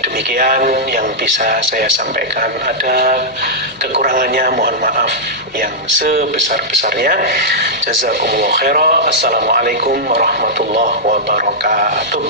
Demikian yang bisa saya sampaikan. Ada kekurangannya mohon maaf yang sebesar-besarnya. Jazakumullahu khairan. Assalamualaikum warahmatullahi wabarakatuh.